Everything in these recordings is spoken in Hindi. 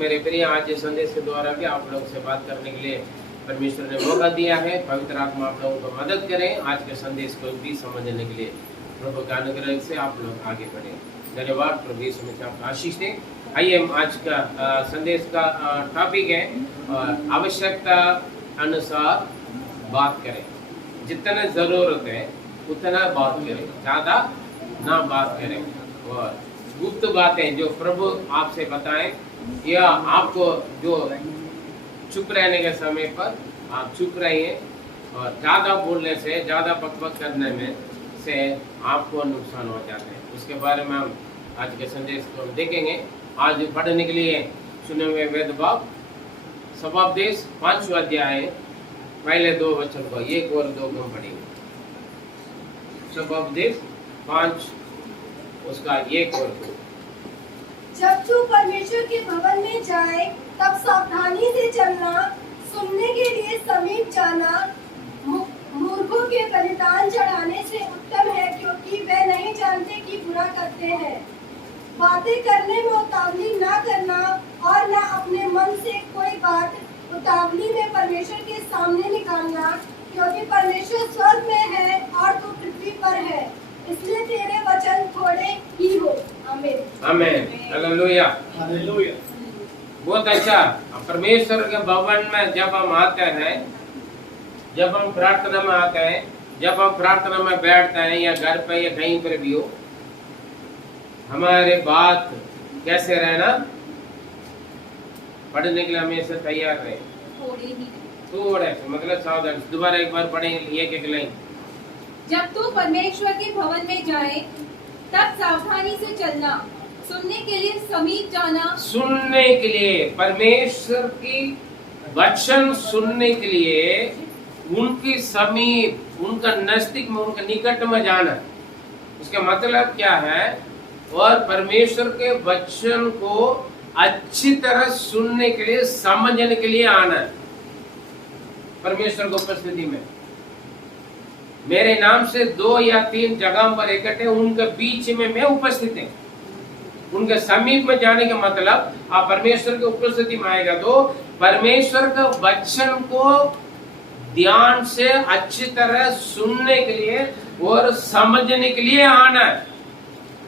मेरे प्रिय, आज इस संदेश के द्वारा भी आप लोगों से बात करने के लिए परमेश्वर ने मौका दिया है। पवित्र आत्मा आप लोगों को मदद करें आज के संदेश को भी समझने के लिए। प्रभु के अनुग्रह से आप लोग आगे बढ़े। धन्यवाद। प्रभु यीशु मसीह आपको आशीष दें। आइए हम आज का संदेश का टॉपिक है आवश्यकता अनुसार बात करें। जितना जरूरत है उतना बात करें, ज़्यादा ना बात करें। और गुप्त बातें जो प्रभु आपसे बताएं या आपको जो चुप रहने के समय पर आप चुप रहिए, और ज़्यादा बोलने से, ज़्यादा बकबक करने में से आपको नुकसान हो जाते हैं। उसके बारे में हम आज के संदेश को देखेंगे। आज पढ़ने के लिए सुने हुए वेद भाग स्वभावदेश 5वां अध्याय पहले 2 वचन को 1 और 2 को पढ़ेंगे। स्वभावदेश 5 उसका 1 और 2। जब तू परमेश्वर के भवन में जाए तब सावधानी से चलना, सुनने के लिए समीप जाना। मूर्खों के बलिदान चढ़ाने से उत्तम है, क्योंकि वे नहीं जानते कि बुरा करते हैं। बातें करने में उतावली ना करना, और न अपने मन से कोई बात उतावली में परमेश्वर के सामने निकालना, क्योंकि परमेश्वर स्वर्ग में है और तू पृथ्वी पर है, इसलिए तेरे वचन थोड़े ही हो। आमीन। आमीन। हालेलुया। हालेलुया। बहुत अच्छा। परमेश्वर के भवन में जब हम आते हैं, जब हम प्रार्थना में आते हैं, जब हम प्रार्थना में बैठते हैं या घर पे या कहीं पर भी हो, हमारे बात कैसे रहना, पढ़ने के लिए हमेशा तैयार रहे। थोड़े से मतलब सावधान। दोबारा एक बार पढ़ेंगे एक लाइन। जब तू परमेश्वर के भवन में जाए तब सावधानी से चलना, सुनने के लिए समीप जाना। सुनने के लिए, परमेश्वर की वचन सुनने के लिए उनकी समीप, उनका नजदीक में, उनके निकट में जाना। उसका मतलब क्या है? और परमेश्वर के वचन को अच्छी तरह सुनने के लिए, समझने के लिए आना है परमेश्वर की उपस्थिति में। मेरे नाम से 2 या 3 जगह पर इकट्ठे, उनके बीच में मैं उपस्थित है। उनके समीप में जाने का मतलब आप परमेश्वर की उपस्थिति में आएगा तो परमेश्वर के वचन को ध्यान से अच्छी तरह सुनने के लिए और समझने के लिए आना है।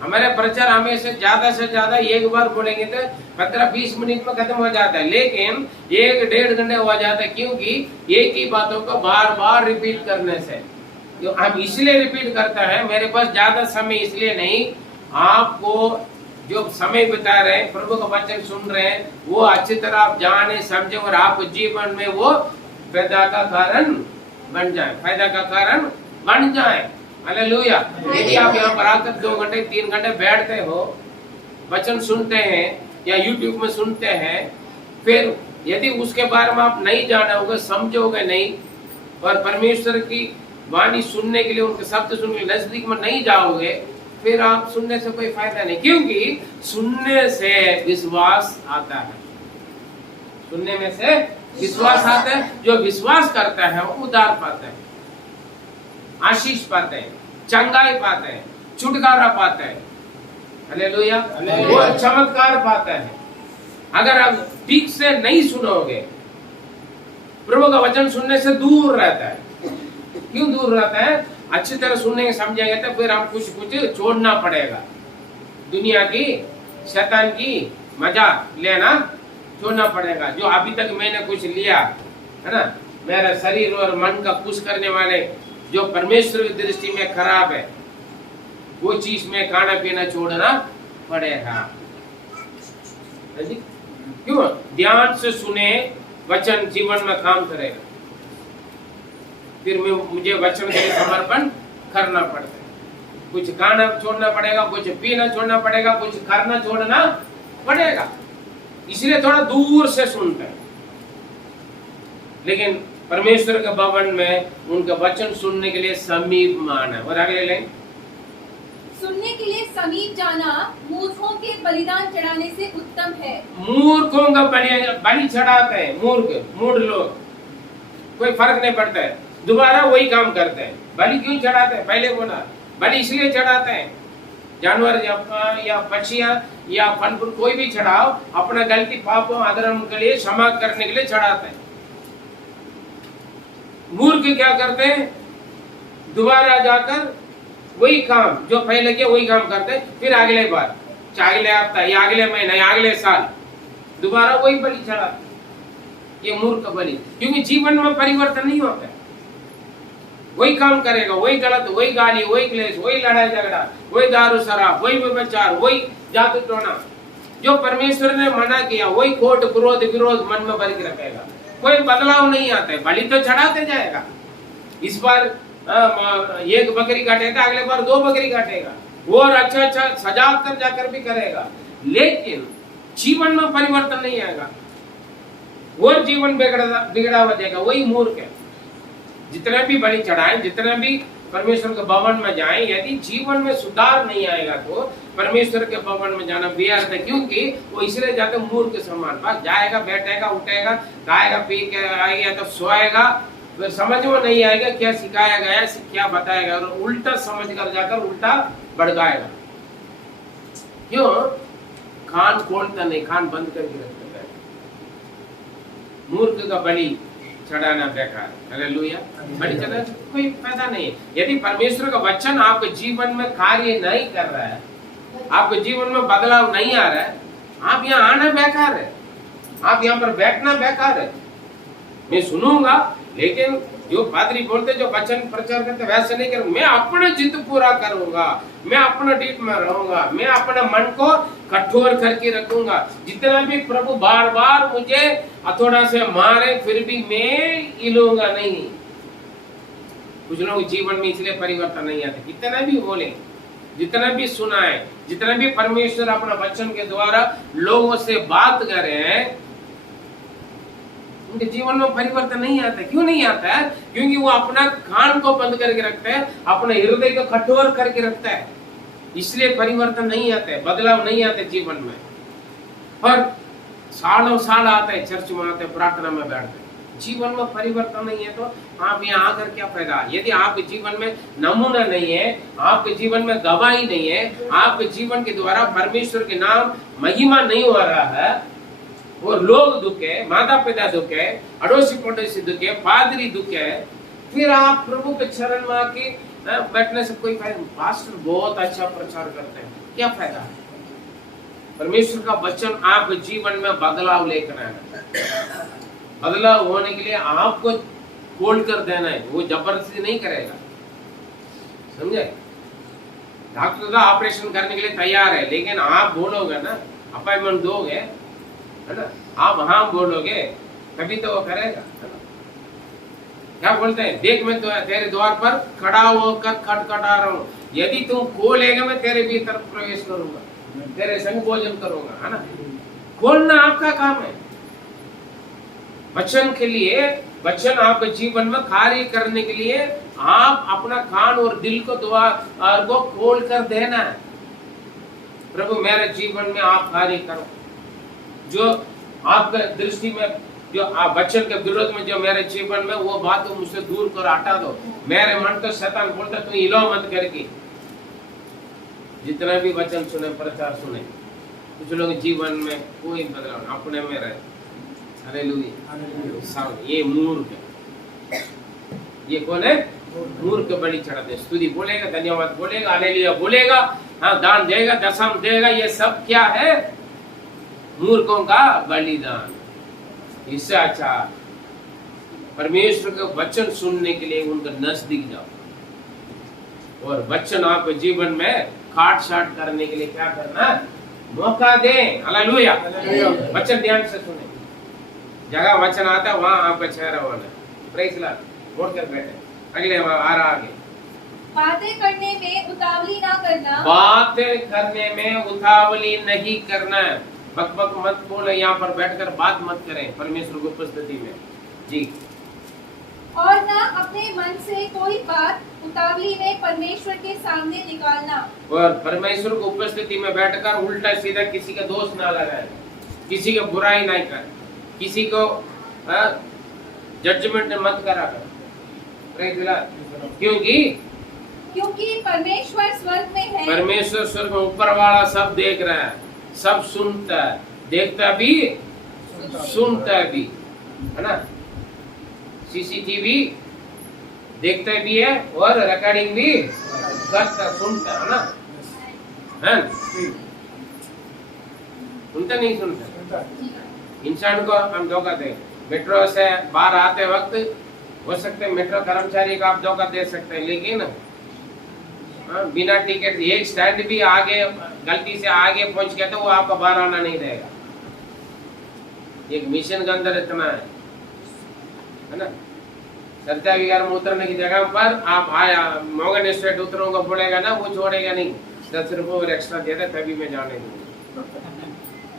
हमारे प्रचार हमेशा ज्यादा से ज्यादा एक बार बोलेंगे तो 15-20 मिनट में खत्म हो जाता है, लेकिन 1-1.5 घंटे हो जाता है, क्योंकि एक ही बातों को बार बार रिपीट करने से। तो हम इसलिए रिपीट करते हैं, मेरे पास ज्यादा समय इसलिए नहीं, आपको जो समय बिता रहे हैं, प्रभु का वचन सुन रहे हैं, वो अच्छी तरह आप जाने समझे और आपको जीवन में वो फायदा का कारण बन जाए, फायदा का कारण बन जाए। हालेलुया। यदि आप यहाँ पर आकर 2 घंटे 3 घंटे बैठते हो, वचन सुनते हैं या यूट्यूब में सुनते हैं, फिर यदि उसके बारे में आप नहीं जानोगे, समझोगे नहीं, और परमेश्वर की वाणी सुनने के लिए, उनके शब्द सुनने के नजदीक में नहीं जाओगे, फिर आप सुनने से कोई फायदा नहीं, क्योंकि सुनने से विश्वास आता है। सुनने में से विश्वास आता है। जो विश्वास करता है वो उद्धार पाता है, आशीष पाते हैं, चंगाई पाते हैं, छुटकारा पाते हैं। हालेलुया। वो चमत्कार पाता है। अगर आप ठीक से नहीं सुनोगे, प्रभु का वचन सुनने से दूर रहता है। क्यों दूर रहता है? अच्छी तरह सुनेंगे, समझेंगे तो फिर हम कुछ छोड़ना पड़ेगा। दुनिया की, शैतान की मजा लेना छोड़ना पड़ेगा। जो अभी तक मैंने कुछ लिया है ना, मेरा शरीर और मन का खुश करने वाले, जो परमेश्वर की दृष्टि में खराब है, वो चीज में खाना पीना छोड़ना पड़ेगा। क्यों? ध्यान से सुने वचन, जीवन में काम करेगा। फिर मुझे वचन के लिए समर्पण करना पड़ता है। कुछ खाना छोड़ना पड़ेगा, कुछ पीना छोड़ना पड़ेगा, कुछ करना छोड़ना पड़ेगा। इसलिए थोड़ा दूर से सुनते हैं, लेकिन परमेश्वर के भवन में उनका वचन सुनने के लिए समीप में आना। और अगले लाइन, सुनने के लिए समीप जाना मूर्खों के बलिदान चढ़ाने से उत्तम है। मूर्खों का बलि चढ़ाते हैं, मूढ़ लोग, कोई फर्क नहीं पड़ता है, दोबारा वही काम करते हैं। बलि क्यों चढ़ाते हैं? पहले बोला बलि इसलिए चढ़ाते हैं जानवर या पक्षियां या फल फूल कोई भी चढ़ाओ, अपना गलती पापों अधर्म के लिए क्षमा करने के लिए चढ़ाते हैं। मूर्ख क्या करते हैं, दोबारा जाकर वही काम जो पहले किया वही काम करते हैं, फिर अगले बार चाहे अगले हफ्ता या अगले महीना या अगले साल दोबारा वही बलि चढ़ाते। ये मूर्ख बलि, क्योंकि जीवन में परिवर्तन नहीं होता है। वही काम करेगा, वही गलत, वही गाली, वही क्लेश, वही लड़ाई झगड़ा, वही दारू शराब, वही व्यभिचार, वही जादू टोना। जो परमेश्वर ने मना किया वही खोट क्रोध विरोध मन में भर के रखेगा, कोई बदलाव नहीं आता है। बलि तो चढ़ाते जाएगा, इस बार एक बकरी काटेगा, अगले बार 2 बकरी काटेगा, और अच्छा सजा कर जाकर भी करेगा, लेकिन जीवन में परिवर्तन नहीं आएगा, और जीवन बिगड़ा हुआ देगा। वही मूर्ख है। जितने भी बलि चढ़ाएं, जितने भी परमेश्वर के भवन में जाएं, यदि जीवन में सुधार नहीं आएगा तो परमेश्वर के भवन में जाना व्यर्थ है, क्योंकि वो इसलिए जाते मूर्ख के समान। बस जाएगा, बैठेगा, उठेगा, खाएगा, पी के आएगा, तब सोएगा, फिर समझ में नहीं आएगा क्या सिखाया गया, क्या बताया गया, और उल्टा समझ कर जाकर उल्टा भड़काएगा। क्यों? कान खोलता नहीं, कान बंद करके रखता है। मूर्ख का बलि चढ़ाना बेकार, हालेलुया। बलि चढ़ाने से कोई फायदा नहीं है। यदि परमेश्वर का वचन आपके जीवन में कार्य नहीं कर रहा है, आपके जीवन में बदलाव नहीं आ रहा है, आप यहाँ आना बेकार है, आप यहाँ पर बैठना बेकार है। मैं सुनूंगा, लेकिन जो पादरी बोलते, जो वचन प्रचार करते, वैसे नहीं करूंगा। मैं अपना जिद पूरा करूंगा, मैं अपना डीप में रहूंगा, मैं अपने मन को कठोर करके रखूंगा। जितना भी प्रभु बार बार मुझे हथौड़ा से मारे, फिर भी मैं हिलूंगा नहीं। कुछ लोग जीवन में इसलिए परिवर्तन नहीं आते, कितना भी बोले, जितना भी सुनाए, जितना भी परमेश्वर अपना वचन के द्वारा लोगों से बात करे हैं, उनके जीवन में परिवर्तन नहीं आता। क्यों नहीं आता है? क्योंकि वो अपना कान को बंद करके रखता है, अपने हृदय को कठोर करके रखता है, इसलिए परिवर्तन नहीं आता है, बदलाव नहीं आता जीवन में। पर सालों साल आता है, चर्च में आते, प्रार्थना में बैठते, जीवन में परिवर्तन नहीं है, तो आप यहाँ आकर क्या फायदा? यदि आपके जीवन में नमूना नहीं है, आपके जीवन में गवाही नहीं है, आपके जीवन के द्वारा परमेश्वर के नाम महिमा नहीं हो रहा है, और लोग दुखे, माता पिता दुखे, अड़ोसी पड़ोसी दुखे, पादरी दुखे, फिर आप प्रभु के चरण में आके बैठने से कोई फायदा? पास्टर बहुत अच्छा प्रचार करते हैं, क्या फायदा? परमेश्वर का वचन आपके जीवन में बदलाव लेकर आएगा। बदलाव होने के लिए आपको खोल कर देना है, वो जबरदस्ती नहीं करेगा, समझे? डॉक्टर का ऑपरेशन करने के लिए तैयार है, लेकिन आप बोलोगे ना, अपॉइंटमेंट दोगे, है ना, आप हाँ बोलोगे, तभी तो वो करेगा, है ना? क्या बोलते हैं? देख, मैं तो तेरे द्वार पर खड़ा होकर खटखटा रहा हूँ, यदि तुम खोलेगा मैं तेरे भीतर प्रवेश करूंगा, तेरे संग भोजन करूंगा, है ना? खोलना आपका काम है। वचन के लिए, वचन आपके जीवन में कार्य करने के लिए आप अपना कान और दिल को द्वार को खोल कर देना है। प्रभु मेरे जीवन में आप कार्य करो, जो आपके दृष्टि में, जो आप वचन के विरोध में जो मेरे जीवन में, वो बात मुझसे दूर कर, हटा दो। मेरे मन तो शैतान बोलता तू हिलो मत करके। जितना भी वचन सुने, प्रचार सुने, कुछ लोग जीवन में कोई बदलाव, अपने में रहे। हालेलुया। ये मूर्ख है। ये कौन है? मूर्ख बलि चढ़ाते, स्तुति बोलेगा, धन्यवाद बोलेगा, हालेलुया बोलेगा, हाँ दान देगा, दशम देगा, ये सब क्या है? मूर्खों का बलिदान। इससे अच्छा परमेश्वर का वचन सुनने के लिए उनका नजदीक जाओ, और वचन आपके जीवन में काट छाट करने के लिए क्या करना? मौका दें। हालेलुया। वचन ध्यान से सुने, जगह वचन आता है वहां आपका चेहरा होना। Praise Lord. मोड़ कर बैठे, अगले आ रहा आगे। बातें करने में उतावली ना करना, बातें करने में उतावली नहीं करना। बक बक मत बोले, यहाँ पर बैठकर बात मत करें परमेश्वर की उपस्थिति में जी। और ना अपने मन से कोई बात उतावली में परमेश्वर के सामने निकालना। और परमेश्वर की उपस्थिति में बैठकर उल्टा सीधा किसी का दोष ना लगाए, किसी का बुराई नहीं कर, किसी को जजमेंट मत करा कर। क्योंकि परमेश्वर स्वर्ग में है, परमेश्वर स्वर्ग में ऊपर वाला सब देख रहा है, सब सुनता है, देखता भी सुनता भी, है ना। सीसीटीवी देखता भी है और रिकॉर्डिंग भी करता सुनता है ना, है सुनता नहीं सुनता। इंसान को हम धोखा दे, मेट्रो से बाहर आते वक्त हो सकते मेट्रो कर्मचारी को आप धोखा दे सकते हैं, लेकिन बिना टिकट एक स्टैंड भी आगे गलती से आगे पहुंच गया तो वो आपको बाहर आना नहीं देगा। एक मिशन के अंदर इतना है ना। सरता विहार में उतरने की जगह पर आप आया मोगन स्ट्रीट उतरूंगा बोलेगा ना, वो छोड़ेगा नहीं, 10 रुपये और एक्स्ट्रा देता तभी मैं जाने दूंगा,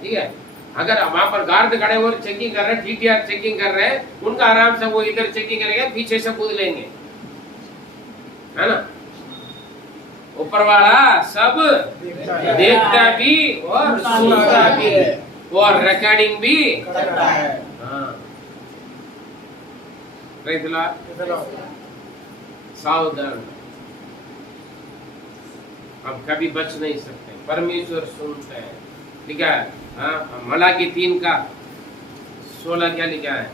ठीक है। अगर वहां पर गार्ड खड़े और चेकिंग कर रहे हैं, टीटीआर चेकिंग कर रहे हैं, उनका आराम से वो इधर चेकिंग करेंगे, पीछे से कूद लेंगे, है ना। ऊपर वाला सब देखता भी और सुनता भी और रिकॉर्डिंग भी करता है। हाँ, सावधान, अब कभी बच नहीं सकते, परमेश्वर सुनते हैं, ठीक है। हाँ, मलाकी 3 का 16 क्या लिखा है?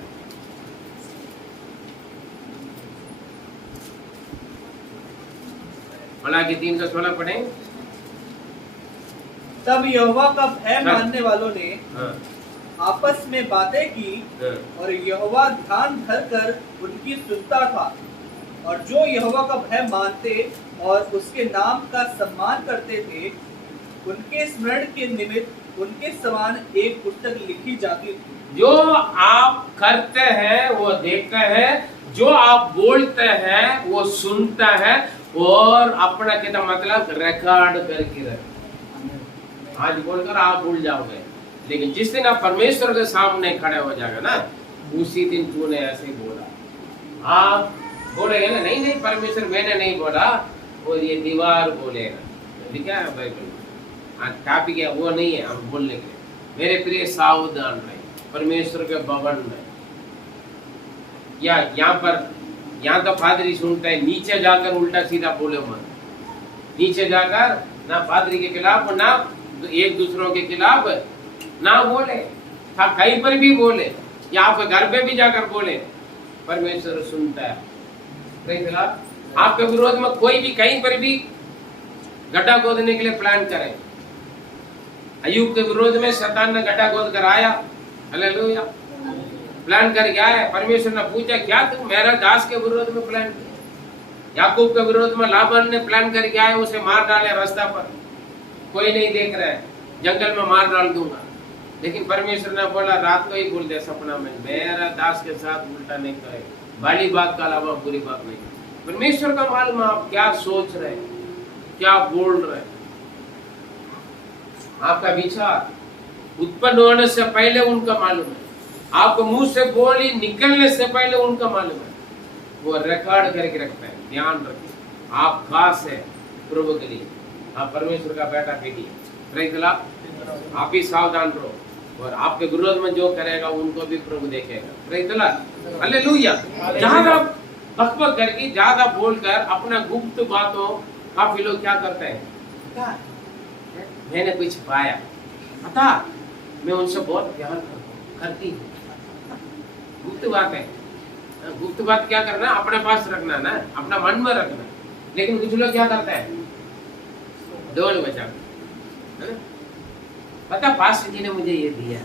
मलाकी 3 का 16 पढ़ें। तब यहोवा का भय मानने वालों ने हाँ, आपस में बातें की हाँ, और यहोवा ध्यान धरकर उनकी सुनता था, और जो यहोवा का भय मानते और उसके नाम का सम्मान करते थे उनके स्मरण के निमित्त उनके समान एक पुस्तक लिखी जाती थी। जो आप करते हैं वो देखता है, जो आप बोलते हैं वो सुनता है और अपना क्या मतलब रिकॉर्ड करके रखता। आज बोलकर आप भूल जाओगे, लेकिन जिस दिन आप परमेश्वर के सामने खड़े हो जाएगा ना, उसी दिन तूने ऐसे ही बोला। आप बोलेंगे ना, नहीं नहीं परमेश्वर मैंने नहीं बोला, और ये दीवार बोलेगा, लिखा है बाइबल में। हाँ, टॉपिक है वो नहीं है हम बोलने के लिए। मेरे प्रिय सावधान रहे, परमेश्वर के भवन में या यहाँ तो पादरी सुनता है, नीचे जाकर उल्टा सीधा बोले मत। नीचे जाकर ना पादरी के खिलाफ ना एक दूसरों के खिलाफ ना बोले, था कहीं पर भी बोले या आपके घर पे भी जाकर बोले, परमेश्वर सुनता है। आपके विरोध में कोई भी कहीं पर भी गड्ढा खोदने के लिए प्लान करे, अय्यूब के विरोध में शैतान ने गड्ढा खोद कर आया, हालेलुया, प्लान करके आया। परमेश्वर ने पूछा क्या तुम मेरा दास के विरोध में प्लान किया? याकूब के विरोध में लाबान ने प्लान करके आया, उसे मार डाले रास्ता पर, कोई नहीं देख रहा है, जंगल में मार डाल दूंगा। लेकिन परमेश्वर ने बोला रात को ही बोल दे सपना में, मेरा दास के साथ उल्टा नहीं करे, भली बात का अलावा बुरी बात नहीं। परमेश्वर का मालूम आप क्या सोच रहे हैं, क्या बोल रहे हैं। आपका विचार उत्पन्न होने से पहले उनका मालूम है, आपको मुंह से बोली निकलने से पहले उनका मालूम है, वो रिकॉर्ड करके रखता है। ध्यान रखिए, आप खास है प्रभु के लिए, आप परमेश्वर का बेटा बेटी है। Praise the Lord. आप ही सावधान रहो, और आपके विरोध में जो करेगा उनको भी प्रभु देखेगा। Praise the Lord, hallelujah. ज्यादा बकबक करके ज्यादा बोलकर अपना गुप्त बातों, काफी लोग क्या करते हैं, मैंने कुछ पाया, पता मैं उनसे बहुत प्यार करती हूँ, गुप्त बात है। गुप्त बात क्या करना, अपने पास रखना ना, अपना मन में रखना। लेकिन कुछ लोग क्या करते हैं, ढोल बजा, पता पास्टर जी ने मुझे ये दिया,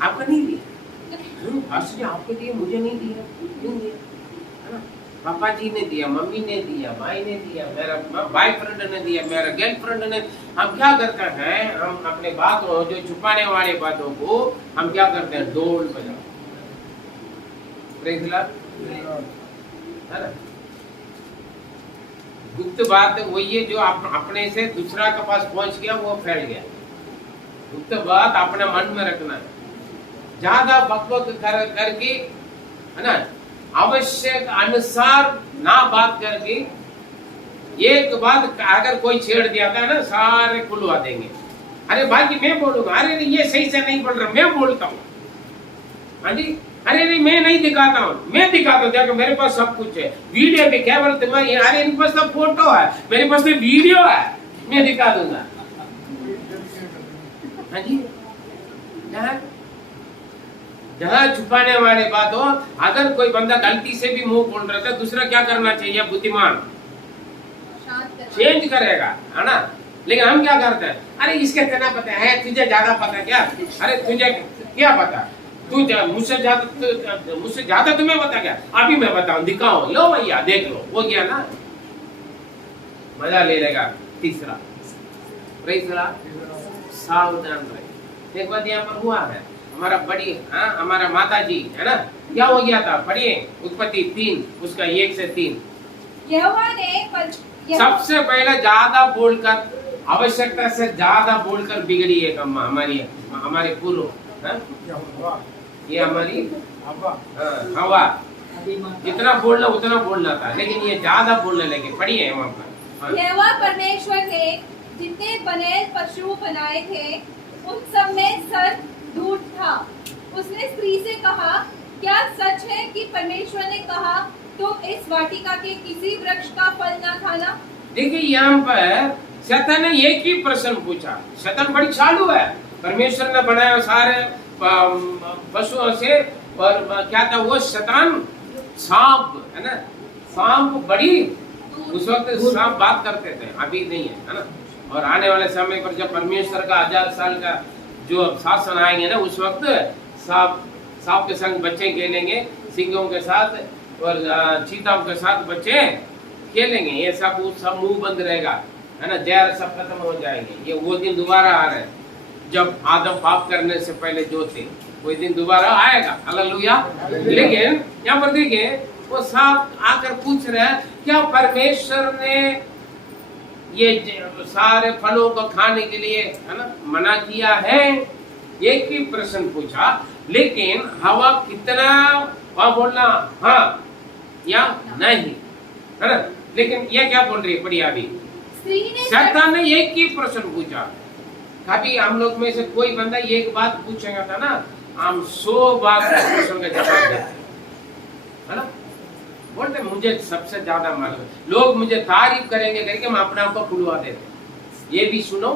आपको नहीं दिया। पास्टर जी आपको दिया, मुझे नहीं दिया, क्यों दिया? है ना, पापा जी ने दिया, मम्मी ने दिया, भाई ने दिया, मेरा बॉयफ्रेंड ने दिया, मेरा गर्लफ्रेंड ने। हम क्या करते हैं, हम अपने बातों जो छुपाने वाली बातों को हम क्या करते हैं, ढोल बजा। प्रेज़ द लॉर्ड, है ना। गुप्त बात वही है जो अपने से दूसरा के पास पहुंच गया, वो फैल गया। गुप्त बात अपने मन में रखना है, ज्यादा बकबक करके, है ना, आवश्यक अनुसार ना बात करके। एक बात अगर कोई छेड़ दिया था ना, सारे खुलवा देंगे। अरे भाई मैं बोलूंगा, अरे ये सही से नहीं बोल रहा, मैं बोलता हूँ। हाँ जी, अरे नहीं मैं नहीं दिखाता हूँ, मैं दिखाता हूँ, देखो मेरे पास सब कुछ है, वीडियो भी, केवल तुम्हारी, अरे इनके पास तो फोटो है, मेरे पास तो वीडियो है। मैं दिखा दूंगा। हाँ जी, जहाँ छुपाने वाली बात हो, अगर कोई बंदा गलती से भी मुंह खोल रहा था, दूसरा क्या करना चाहिए? बुद्धिमान चेंज करेगा, है ना। लेकिन हम क्या करते हैं? अरे इसके कितना पता है, तुझे ज्यादा पता क्या? अरे तुझे क्या पता? तू मुझसे ज्यादा तुम्हें पता क्या? अभी मैं बताऊं, दिखाओ, लो भैया देख लो, हो गया ना, मजा ले लेगा। तीसरा, सावधान रहे। एक बात यहाँ पर हुआ है, हमारा बड़ी हमारा माता जी है ना, क्या हो गया था? पढ़िए उत्पत्ति 3 उसका 1 से 3। यहोवा ने सबसे पहले ज्यादा बोलकर, आवश्यकता से ज्यादा बोलकर बिगड़ी एक अम्मा हमारे पूर्व, ये हमारी हवा। जितना बोलना उतना बोलना था, लेकिन ये ज्यादा बोलने लगे। पढ़िए वहाँ पर। यहोवा परमेश्वर ने जितने बने पशु बनाए थे उन सब में सर दूध था। उसने स्त्री से कहा, क्या सच है कि परमेश्वर ने कहा तुम इस वाटिका के किसी वृक्ष का फल न खाना? देखिए यहाँ पर शैतान ने एक ही प्रश्न पूछा। शैतान बड़ी चालू है। परमेश्वर ने बनाया सारे पशुओं से, और क्या था वो? शैतान सांप, है ना। सांप बड़ी, उस वक्त सांप बात करते थे, अभी नहीं है ना। और आने वाले समय पर जब परमेश्वर का 1000 साल का जो शासन आएंगे ना, उस वक्त सांप के संग बच्चे खेलेंगे, सिंहों के साथ और चीताओं के साथ बच्चे खेलेंगे। ये सब मुंह बंद रहेगा, है ना। जहर सब खत्म हो जाएंगे। ये वो दिन दोबारा आ रहा है जब आदम पाप करने से पहले जो थे, वो दिन दोबारा आएगा। हालेलुया। लेकिन यहाँ पर देखिए, वो सांप आकर पूछ रहा है, क्या परमेश्वर ने ये सारे फलों को खाने के लिए, है ना, मना किया है? एक ही प्रश्न पूछा, लेकिन हवा कितना वहां बोलना हाँ या नहीं, है ना। लेकिन ये क्या बोल रही है? पढ़िए अभी। शैतान ने एक ही प्रश्न पूछा। कभी हम लोग में से कोई बंदा एक बात पूछेगा था ना, हम 100 बात प्रश्न का जवाब देते, है ना। बोलते मुझे सबसे ज्यादा मालूम, लोग मुझे तारीफ करेंगे करके हम अपने आप को खुलवा देते। ये भी सुनो,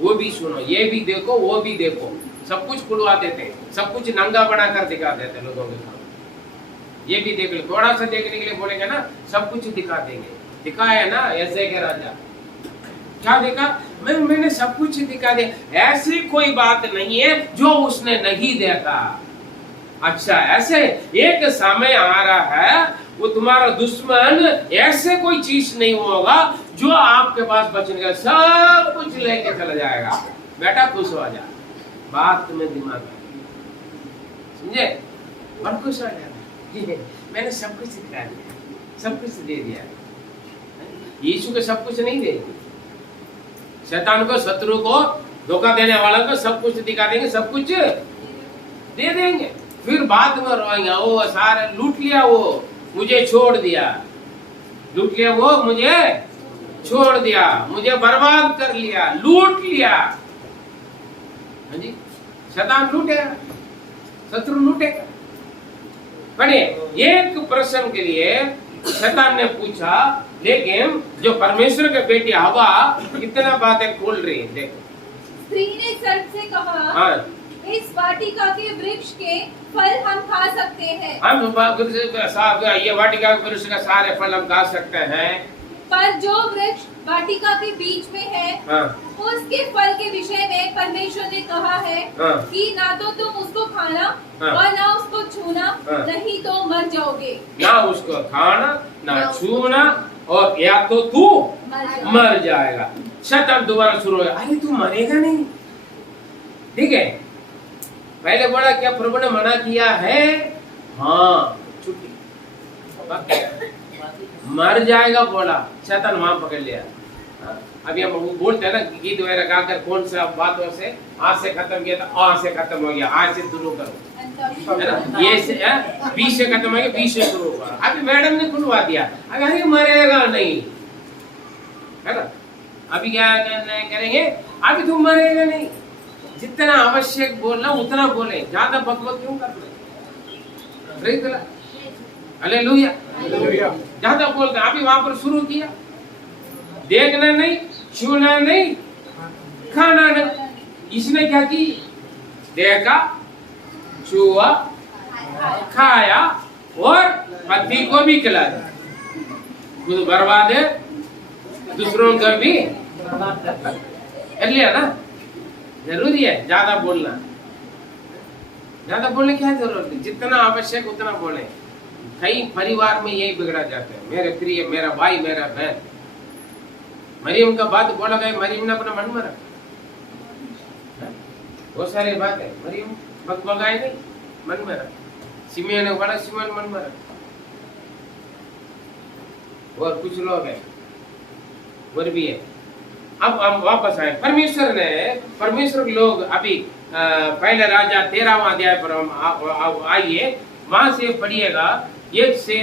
वो भी सुनो, ये भी देखो, वो भी देखो, सब कुछ खुलवा देते हैं। सब कुछ नंगा बना कर दिखा देते लोगों के सामने। ये भी देख लो, थोड़ा सा देखने के लिए बोलेंगे ना, सब कुछ दिखा देंगे। दिखाया ना ऐसे के राजा, क्या देखा? मैंने सब कुछ दिखा दिया। ऐसी कोई बात नहीं है जो उसने नहीं देखा। अच्छा, ऐसे एक समय आ रहा है, वो तुम्हारा दुश्मन ऐसे कोई चीज नहीं होगा जो आपके पास बचने, सब कुछ लेके चला जाएगा। बेटा खुश हो जा, बात तुम्हें दिमाग में समझे, और खुश हो जाना। मैंने सब कुछ दिखा दिया, सब कुछ दे दिया। यीशु को सब कुछ नहीं देगी। शैतान को, शत्रु को, धोखा देने वाला को सब कुछ दिखा देंगे, सब कुछ दे देंगे। फिर बाद में रोएंगे, वो सारे लूट लिया, वो मुझे छोड़ दिया, लूट लिया, वो मुझे छोड़ दिया, मुझे बर्बाद कर लिया, लूट लिया। हाँ जी, शैतान लूटेगा, शत्रु लूटेगा। पढ़िए, एक प्रश्न के लिए शैतान ने पूछा, लेकिन जो परमेश्वर के बेटी हवा कितना बातें खोल रही है। देखो, स्त्री ने सर्प से कहा, हाँ, इस वाटिका के वृक्ष के फल हम खा सकते हैं। हम ये वाटिका के वृक्ष का सारे फल हम खा सकते हैं, पर जो वृक्ष वाटिका के बीच में है, हाँ, उसके फल के विषय में परमेश्वर ने कहा है, हाँ, कि ना तो तुम उसको खाना, हाँ, और ना उसको छूना, हाँ, नहीं तो मर जाओगे। ना उसको खाना, ना छूना, और या तो तू मर जाएगा। शैतान दोबारा शुरू हो गया, अरे तू मरेगा नहीं। ठीक है, पहले बोला क्या प्रभु ने मना किया है? हाँ, छुट्टी, मर जाएगा बोला। शैतान वहां पकड़ लिया। अभी हम बोलते हैं ना, गीत वगैरह गाकर कौन सा बातों से आज से खत्म किया था, आज से खत्म हो गया, आज से शुरू करो, है ना। ये से बी से खत्म हो गया, बी से शुरू करो। अभी मैडम ने खुलवा दिया, अगर मरेगा नहीं, है ना। अभी क्या करेंगे? अभी तुम मरेगा नहीं। जितना आवश्यक बोलना उतना बोले, ज्यादा बकबक क्यों कर रहे? हालेलुया। ज्यादा बोलते, अभी वहां पर शुरू किया, देखना नहीं, छूना नहीं, खाना नहीं। इसने क्या की? देखा, छुआ, खाया और पति को भी खिला दिया। खुद बर्बाद है, दूसरों का भी कर लिया ना। जरूरी है ज्यादा बोलना, ज्यादा बोलने की क्या जरूरत है? जितना आवश्यक उतना बोले। कई परिवार में यही बिगड़ा जाता है। मेरे प्रिय, मेरा भाई, मेरा बहन, मरियम का बात बोला गया, मरियम ने अपना मन में रखा। बहुत सारी बात है, मरियम बगबगाए नहीं, मन में रखा। सिमियन ने बोला, सिमियन मन में रखा। और कुछ लोग हैं और भी है। अब हम वापस आए। परमेश्वर लोग अभी पहले राजा 13वां अध्याय पर हम आइए, वहां से पढ़िएगा 1 से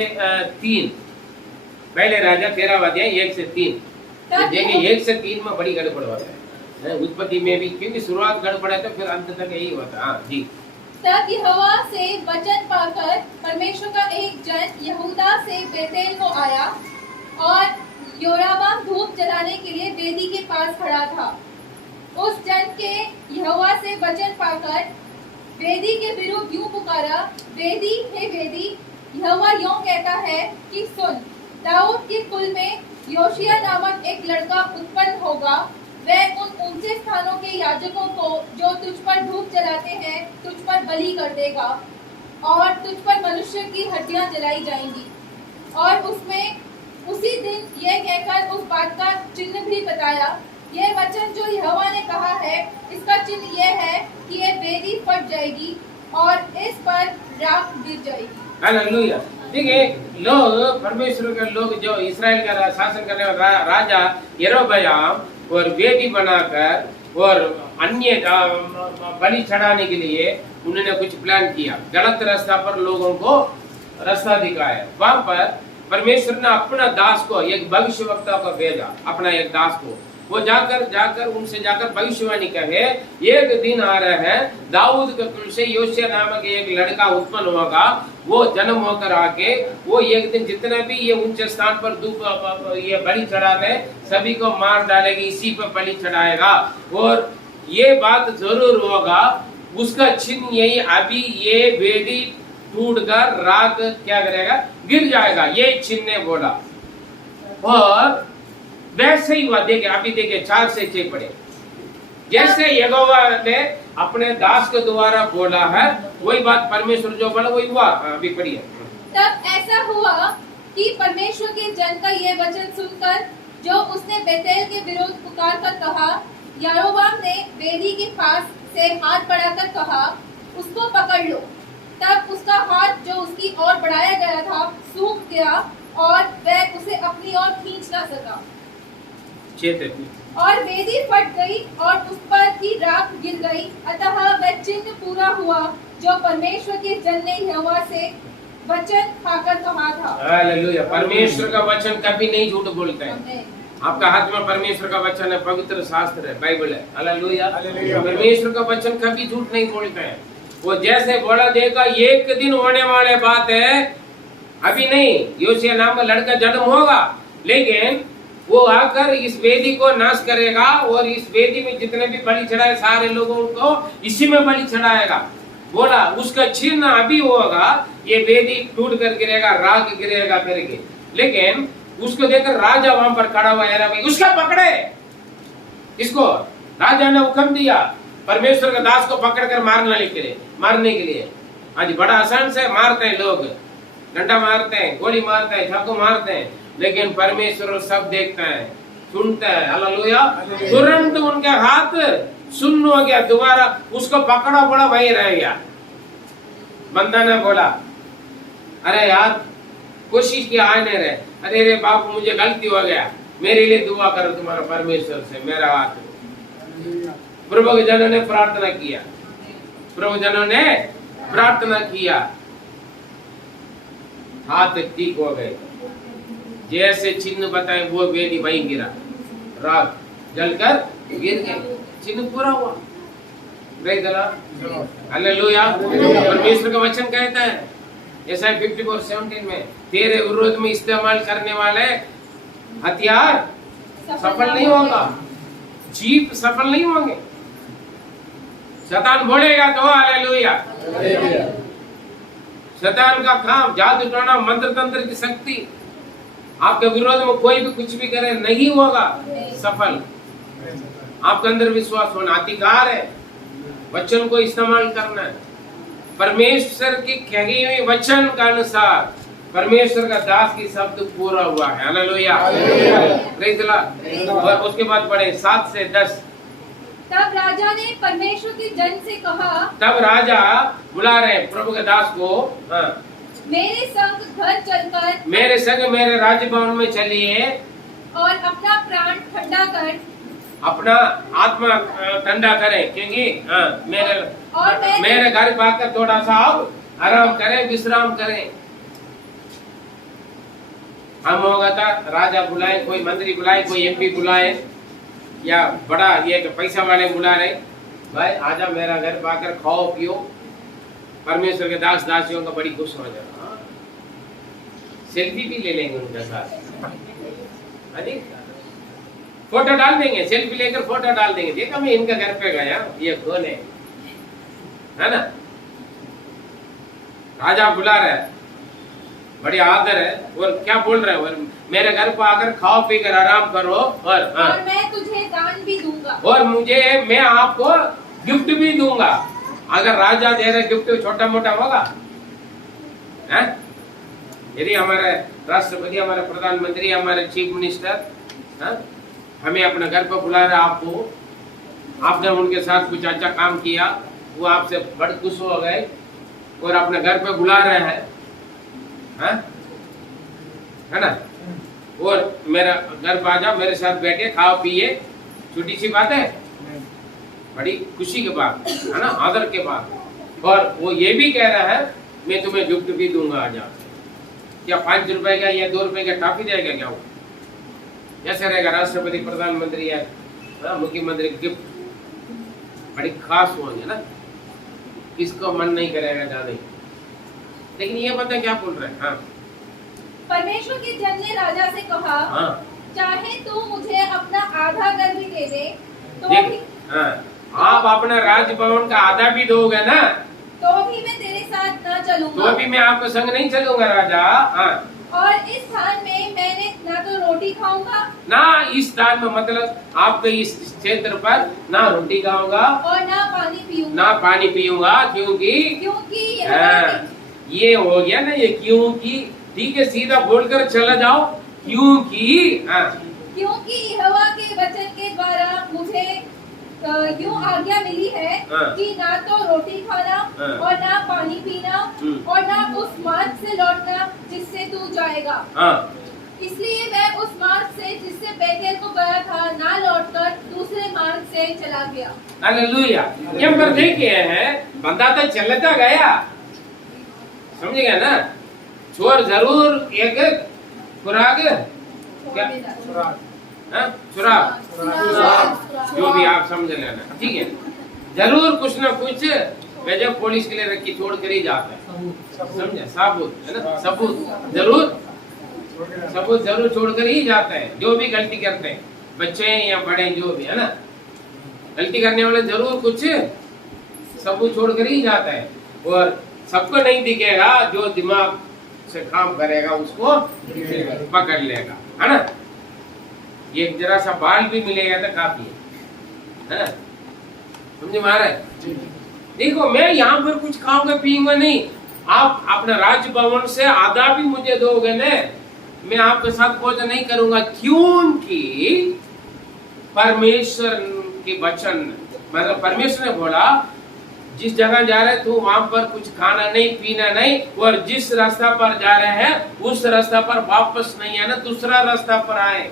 3। पहले राजा 13वां अध्याय 1 से 3। देखिए 1 से 3 में बड़ी गड़बड़ होता है, उत्पत्ति में भी, क्योंकि शुरुआत गड़बड़ है तो फिर अंत तक यही होता है। हाँ जी। तब यहोवा से वचन पाकर परमेश्वर का एक जन यहूदा से बेतेल को आया और योराबाम धूप जलाने के लिए वेदी के पास खड़ा था। उस जन के यहोवा से वचन पाकर वेदी के विरुद्ध यूं पुकारा, वेदी हे वेदी, यहोवा यूं कहता है कि सुन, दाऊद के कुल में योशिया नामक एक लड़का उत्पन्न होगा। वह उन ऊंचे स्थानों के याजकों को जो तुझ पर धूप जलाते हैं तुझ पर बलि कर देगा और तुझ पर मनुष्य की हड्डियां जलाई जाएंगी। और उसमें उसी दिन यह कहकर उस बात का चिन्ह भी बताया, यह वचन जो यहोवा ने कहा है, इसका चिन्ह यह है कि यह वेदी फट जाएगी और इस पर राख गिर जाएगी। हालेलुया। ठीक है, लोग, परमेश्वर के लोग, जो इस्राएल का शासन करने वाला राजा यरोबयाम, और वेदी बनाकर और अन्य बलि चढ़ाने के लिए उन्होंने कुछ प्लान किया। गलत रास्ता पर लोगों को रास्ता दिखाया। वहां पर परमेश्वर ने अपना दास को, एक भविष्यवक्ता को भेजा, अपना एक दास को। वो जाकर उनसे जाकर भविष्यवाणी कहे, एक दिन आ रहा है, दाऊद के कुल से योशिया नामक एक लड़का उत्पन्न होगा। वो जन्म होकर आके वो एक दिन जितने भी ये ऊंचे स्थान पर धूप ये बलि चढ़ाते हैं सभी को मार डालेगी, इसी पर बलि चढ़ाएगा। और ये बात जरूर होगा, उसका चिन्ह यही, अभी ये वेदी टूट कर राख क्या करेगा, गिर जाएगा, ये चिन्ह ने बोला। और वैसे ही हुआ। देखिए अभी देखिए 4 से 6 पढ़े, जैसे यहोवा ने अपने दास के द्वारा बोला है वही बात परमेश्वर जो बोला वही हुआ। अभी पढ़िए। तब ऐसा हुआ कि परमेश्वर के जन का ये वचन सुनकर जो उसने बेतेल के विरुद्ध पुकार कर कहा, यारोबाम ने वेदी के पास से हाथ बढ़ाकर कहा, उसको पकड़ लो। तब उसका हाथ जो उसकी ओर बढ़ाया गया था सूख गया और वह उसे अपनी ओर खींच न सका। और वेदी फट गई और उस पर की राख गिर गई। अतः वह चिन्ह पूरा हुआ जो परमेश्वर के जन ने यहोवा से वचन पाकर कहा था। हालेलुया। परमेश्वर का वचन कभी नहीं झूठ बोलता है। आपका हाथ में परमेश्वर का वचन है, पवित्र शास्त्र है, बाइबल है। हालेलुया। परमेश्वर का वचन कभी झूठ नहीं बोलता है। वो जैसे बोला देगा, एक दिन होने वाले बात है, अभी नहीं। योशिया नाम का लड़का जन्म होगा, लेकिन वो आकर इस वेदी को नाश करेगा और इस वेदी में जितने भी बलि चढ़ाए सारे लोगों को इसी में बलि चढ़ाएगा। बोला उसका चिन्ह अभी होगा, ये वेदी टूट कर गिरेगा, राख गिरेगा करके। लेकिन उसको देखकर राजा वहां पर खड़ा हुआ है, उसका पकड़े। इसको राजा ने हुक्म दिया परमेश्वर के दास को पकड़कर मारने के लिए। आज बड़ा आसान से मारते हैं लोग, डंडा मारते हैं, गोली मारते हैं, चाकू मारते हैं, लेकिन परमेश्वर सब देखता है, सुनता है। हालेलुया। तुरंत उनके हाथ सुन्न हो गया, दोबारा उसको पकड़ा, बड़ा वही रह गया। बंदा ने बोला, अरे यार कोशिश किया आने रहे, अरे रे बाप मुझे गलती हो गया, मेरे लिए दुआ करो तुम्हारा परमेश्वर से, मेरा हाथ। प्रभु जनों ने प्रार्थना किया, प्रभु जनों ने प्रार्थना किया, हाथ ठीक हो गए। जैसे चिन्ह बताए वो वेदी वहीं गिरा, राख जलकर गिर गए, चिन्ह पूरा हुआ। हालेलुया। परमेश्वर का वचन कहता है यशायाह 54:17 में, तेरे विरोध में इस्तेमाल करने वाले हथियार सफल नहीं होगा, जीप सफल नहीं होंगे। शैतान बोलेगा तो हालेलुया। शैतान का काम, जादू टोना, मंत्र तंत्र की शक्ति आपके विरोध में कोई भी कुछ भी करे नहीं होगा सफल। आपके अंदर विश्वास होना, अधिकार है, वचन को इस्तेमाल करना है। परमेश्वर की कही हुई वचन का अनुसार परमेश्वर का दास की शब्द पूरा हुआ है। Hallelujah, praise the Lord. और उसके बाद पढ़े 7 से 10। तब राजा ने परमेश्वर के जन से कहा, तब राजा बुला रहे प्रभु के दास को, मेरे संग घर चलकर, मेरे संग मेरे राजभवन में चलिए और अपना प्राण ठंडा कर, अपना आत्मा ठंडा करें, क्योंकि मेरे घर पाकर थोड़ा सा आप आराम करें, विश्राम करें। हम होगा था राजा बुलाए, कोई मंत्री बुलाए, कोई एमपी बुलाए, या बड़ा ये पैसा वाले बुला रहे, भाई आजा मेरा घर पाकर खाओ पियो। परमेश्वर के दास दासियों का बड़ी खुश हो जाना, सेल्फी भी ले लेंगे उनके साथ, अरे फोटो डाल देंगे, सेल्फी लेकर फोटो डाल देंगे, देखा मैं इनका घर पे गया, ये कौन है ना। राजा बुला रहा है, बड़ी आदर है, और क्या बोल रहे हैं, मेरे घर पर आकर खाओ पी कर आराम करो, और मैं तुझे दान भी दूंगा, और मैं आपको गिफ्ट भी दूंगा। अगर राजा दे रहे गिफ्ट छोटा मोटा होगा, हैं? यदि हमारे राष्ट्रपति, हमारे प्रधानमंत्री, हमारे चीफ मिनिस्टर हमें अपने घर पर बुला रहे, आपने उनके साथ कुछ अच्छा काम किया, वो आपसे बड़े खुश हो गए और अपने घर पे बुला रहे हैं, है ना, और मेरा घर पे आजा, मेरे साथ बैठे खाओ पिए, छोटी सी बात है, बड़ी खुशी के बात है ना, आदर के बात। और वो ये भी कह रहा है मैं तुम्हें गिफ्ट भी दूंगा, आजा। क्या 5 रुपए का या 2 रुपए का टॉफी देगा क्या? वो कैसे रहेगा राष्ट्रपति, प्रधानमंत्री या मुख्यमंत्री, गिफ्ट बड़ी खास होंगे ना, किसको मन नहीं करेगा जाने। लेकिन ये बता क्या बोल रहे हैं। हाँ, परमेश्वर के जन ने राजा से कहा, चाहे तू मुझे अपना आधा घर भी दे दे तो भी, आप अपना राजभवन का आधा भी दोगे ना, तो भी मैं तेरे साथ न चलूंगा, तो भी मैं आपको संग नहीं चलूंगा राजा। और इस स्थान में मैंने ना तो रोटी खाऊंगा, ना इस स्थान में, मतलब आपके इस क्षेत्र पर ना रोटी खाऊंगा और ना पानी पीऊंगा, ना पानी पीऊंगा, क्योंकि ये हो गया ना, ये क्योंकि, ठीक है, सीधा बोलकर चला जाओ, क्योंकि यहोवा के वचन के द्वारा मुझे यूं आज्ञा मिली है कि ना तो रोटी खाना और ना पानी पीना और ना उस मार्ग से लौटना जिससे तू जाएगा। इसलिए मैं उस मार्ग से जिससे बैतल को गया था ना लौटकर दूसरे मार्ग से चला गया। हालेलुया। यहाँ पर देखे हैं, बंदा तो चलता गया, समझ गया ना, चोर जरूर एक खुराक, क्या सुराग, जो भी आप समझ लेना, ठीक है, जरूर कुछ ना कुछ वजह पुलिस के लिए रखी छोड़ कर ही जाता है, समझे, सबूत है ना, सबूत जरूर छोड़ कर ही जाता है। जो भी गलती करते हैं, बच्चे हैं या बड़े, जो भी है ना, गलती करने वाले जरूर कुछ सबूत छोड़ कर ही जाता है, और सबको नहीं दिखेगा, जो दिमाग से काम करेगा उसको पकड़ लेगा, है ना। ये जरा सा बाल भी मिलेगा तो काफी है ना, समझे महाराज। देखो, मैं यहाँ पर कुछ खाऊंगा पियूंगा नहीं, आप अपना राजभवन से आधा भी मुझे दोगे ना, मैं आपके साथ भोजन नहीं करूंगा, क्योंकि परमेश्वर के वचन, मतलब परमेश्वर ने बोला जिस जगह जा रहे तू वहां पर कुछ खाना नहीं पीना नहीं, और जिस रास्ता पर जा रहे हैं उस रास्ता पर वापस नहीं आना, दूसरा रास्ता पर आए।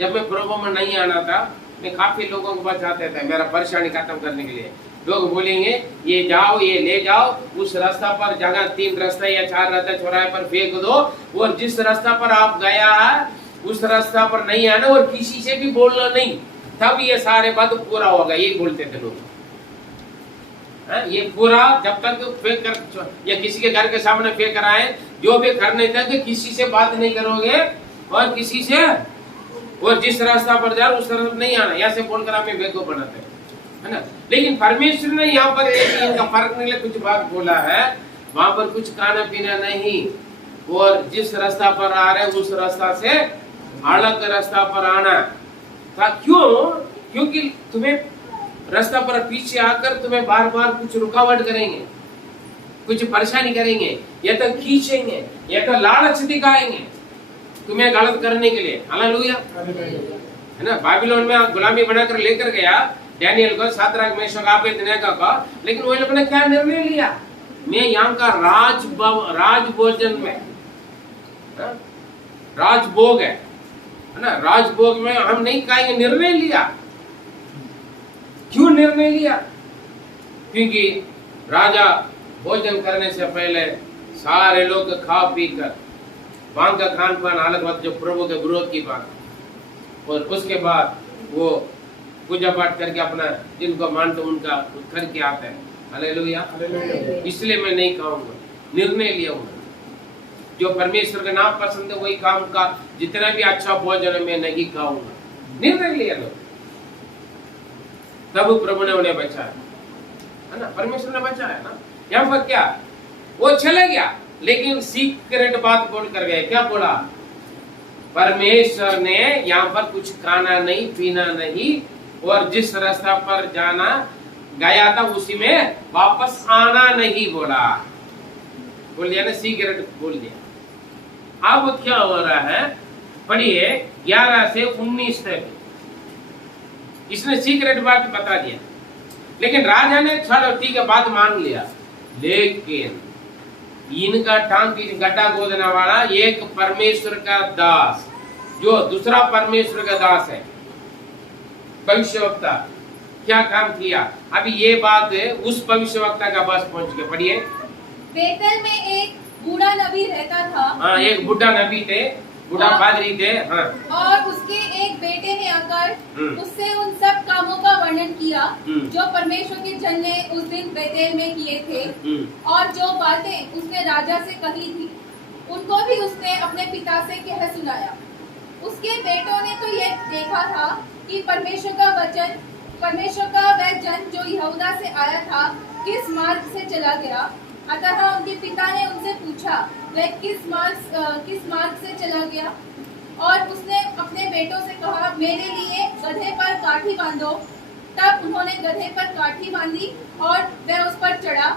जब मैं प्रभु में नहीं आना था, मैं काफी लोगों को बचाते थे मेरा परेशानी खत्म करने के लिए। लोग बोलेंगे ये जाओ, ये ले जाओ, उस रास्ता पर जगह 3 रास्ता या 4 रास्ता चौराहे पर फेंक दो, और जिस रास्ता पर आप गया है उस रास्ता पर नहीं आना, और किसी से भी बोलना नहीं, तब ये सारे बात पूरा होगा, यही बोलते थे लोग। ये पूरा जब तक फेंक कर या किसी के घर के सामने फेंक कर आए, जो भी करने तक किसी से बात नहीं करोगे और किसी से और जिस रास्ता पर जा उस तरफ नहीं आना, ऐसे बोलकर हमें बेवकूफ बनाते हैं, है ना। लेकिन परमेश्वर ने यहाँ पर एक इनका फर्क निकले कुछ बात बोला है, वहां पर कुछ खाना पीना नहीं, और जिस रास्ता पर आ रहे उस रास्ता से अलग रास्ता पर आना था। क्यों? क्योंकि तुम्हें रास्ता पर पीछे आकर तुम्हें बार बार कुछ रुकावट करेंगे, कुछ परेशानी करेंगे, या तो खींचेंगे, या तो लालच दिखाएंगे तुम्हें गलत करने के लिए। हालेलुया, है ना। बाबिलोन में गुलामी बनाकर लेकर गया डैनियल को, शाद्रक मेशक अबेदनेगो को, लेकिन वो लोगों ने क्या निर्णय लिया? मैं यहाँ का राज भोजन में, राजभोग है ना, राजभोग में हम नहीं खाएंगे, निर्णय लिया। क्यों निर्णय लिया? क्योंकि राजा भोजन करने से पहले सारे लोग खा पी कर वहां का खान पान अलग बात, जो प्रभु के विरोध की बात, और उसके बाद वो पूजा पाठ करके अपना जिनको मानते उनका करके आते हैं। हालेलुया, इसलिए मैं नहीं खाऊंगा, निर्णय लिया हूं। जो परमेश्वर का नाम पसंद है वही काम का, जितना भी अच्छा भोजन है मैं नहीं खाऊंगा, निर्णय लिया लोग। तब प्रभु ने उन्हें बचाया, है ना, परमेश्वर ने बचाया ना। यहाँ पर क्या, वो चले गया लेकिन सीक्रेट बात बोल कर गए। क्या बोला? परमेश्वर ने यहाँ पर कुछ खाना नहीं पीना नहीं, और जिस रास्ता पर जाना गया था उसी में वापस आना नहीं बोला। बोल दिया ना, सीक्रेट बोल दिया। अब क्या हो रहा है? पढ़िए 11 से 19 तक। इसने सीक्रेट बात बता दिया, लेकिन राजा ने चलो ठीक है बात मान लिया, लेकिन इनका टांग गड्ढा खोदने वाला एक परमेश्वर का दास, जो दूसरा परमेश्वर का दास है, भविष्यवक्ता, क्या काम किया? अभी ये बात उस भविष्यवक्ता का पास पहुंच के पढ़िए। बेतल में एक बूढ़ा नबी रहता था। हाँ, एक बूढ़ा नबी थे, बूढ़ा पादरी थे। हाँ, और उसके एक बेटे ने आकर उससे उन सब कामों का वर्णन किया जो परमेश्वर के जन ने उस दिन बेतेल में किए थे, और जो बातें उसने राजा से कही थी उनको भी उसने अपने पिता से कह सुनाया। उसके बेटों ने तो ये देखा था कि परमेश्वर का वह जन जो यहूदा से आया था किस मार्ग से चला गया। अतः उनके पिता ने उनसे पूछा वह किस मार्ग से चला गया, और उसने अपने बेटों से कहा मेरे लिए गधे पर काठी बांधो। तब उन्होंने गधे पर काठी बांधी और वह उस पर चढ़ा,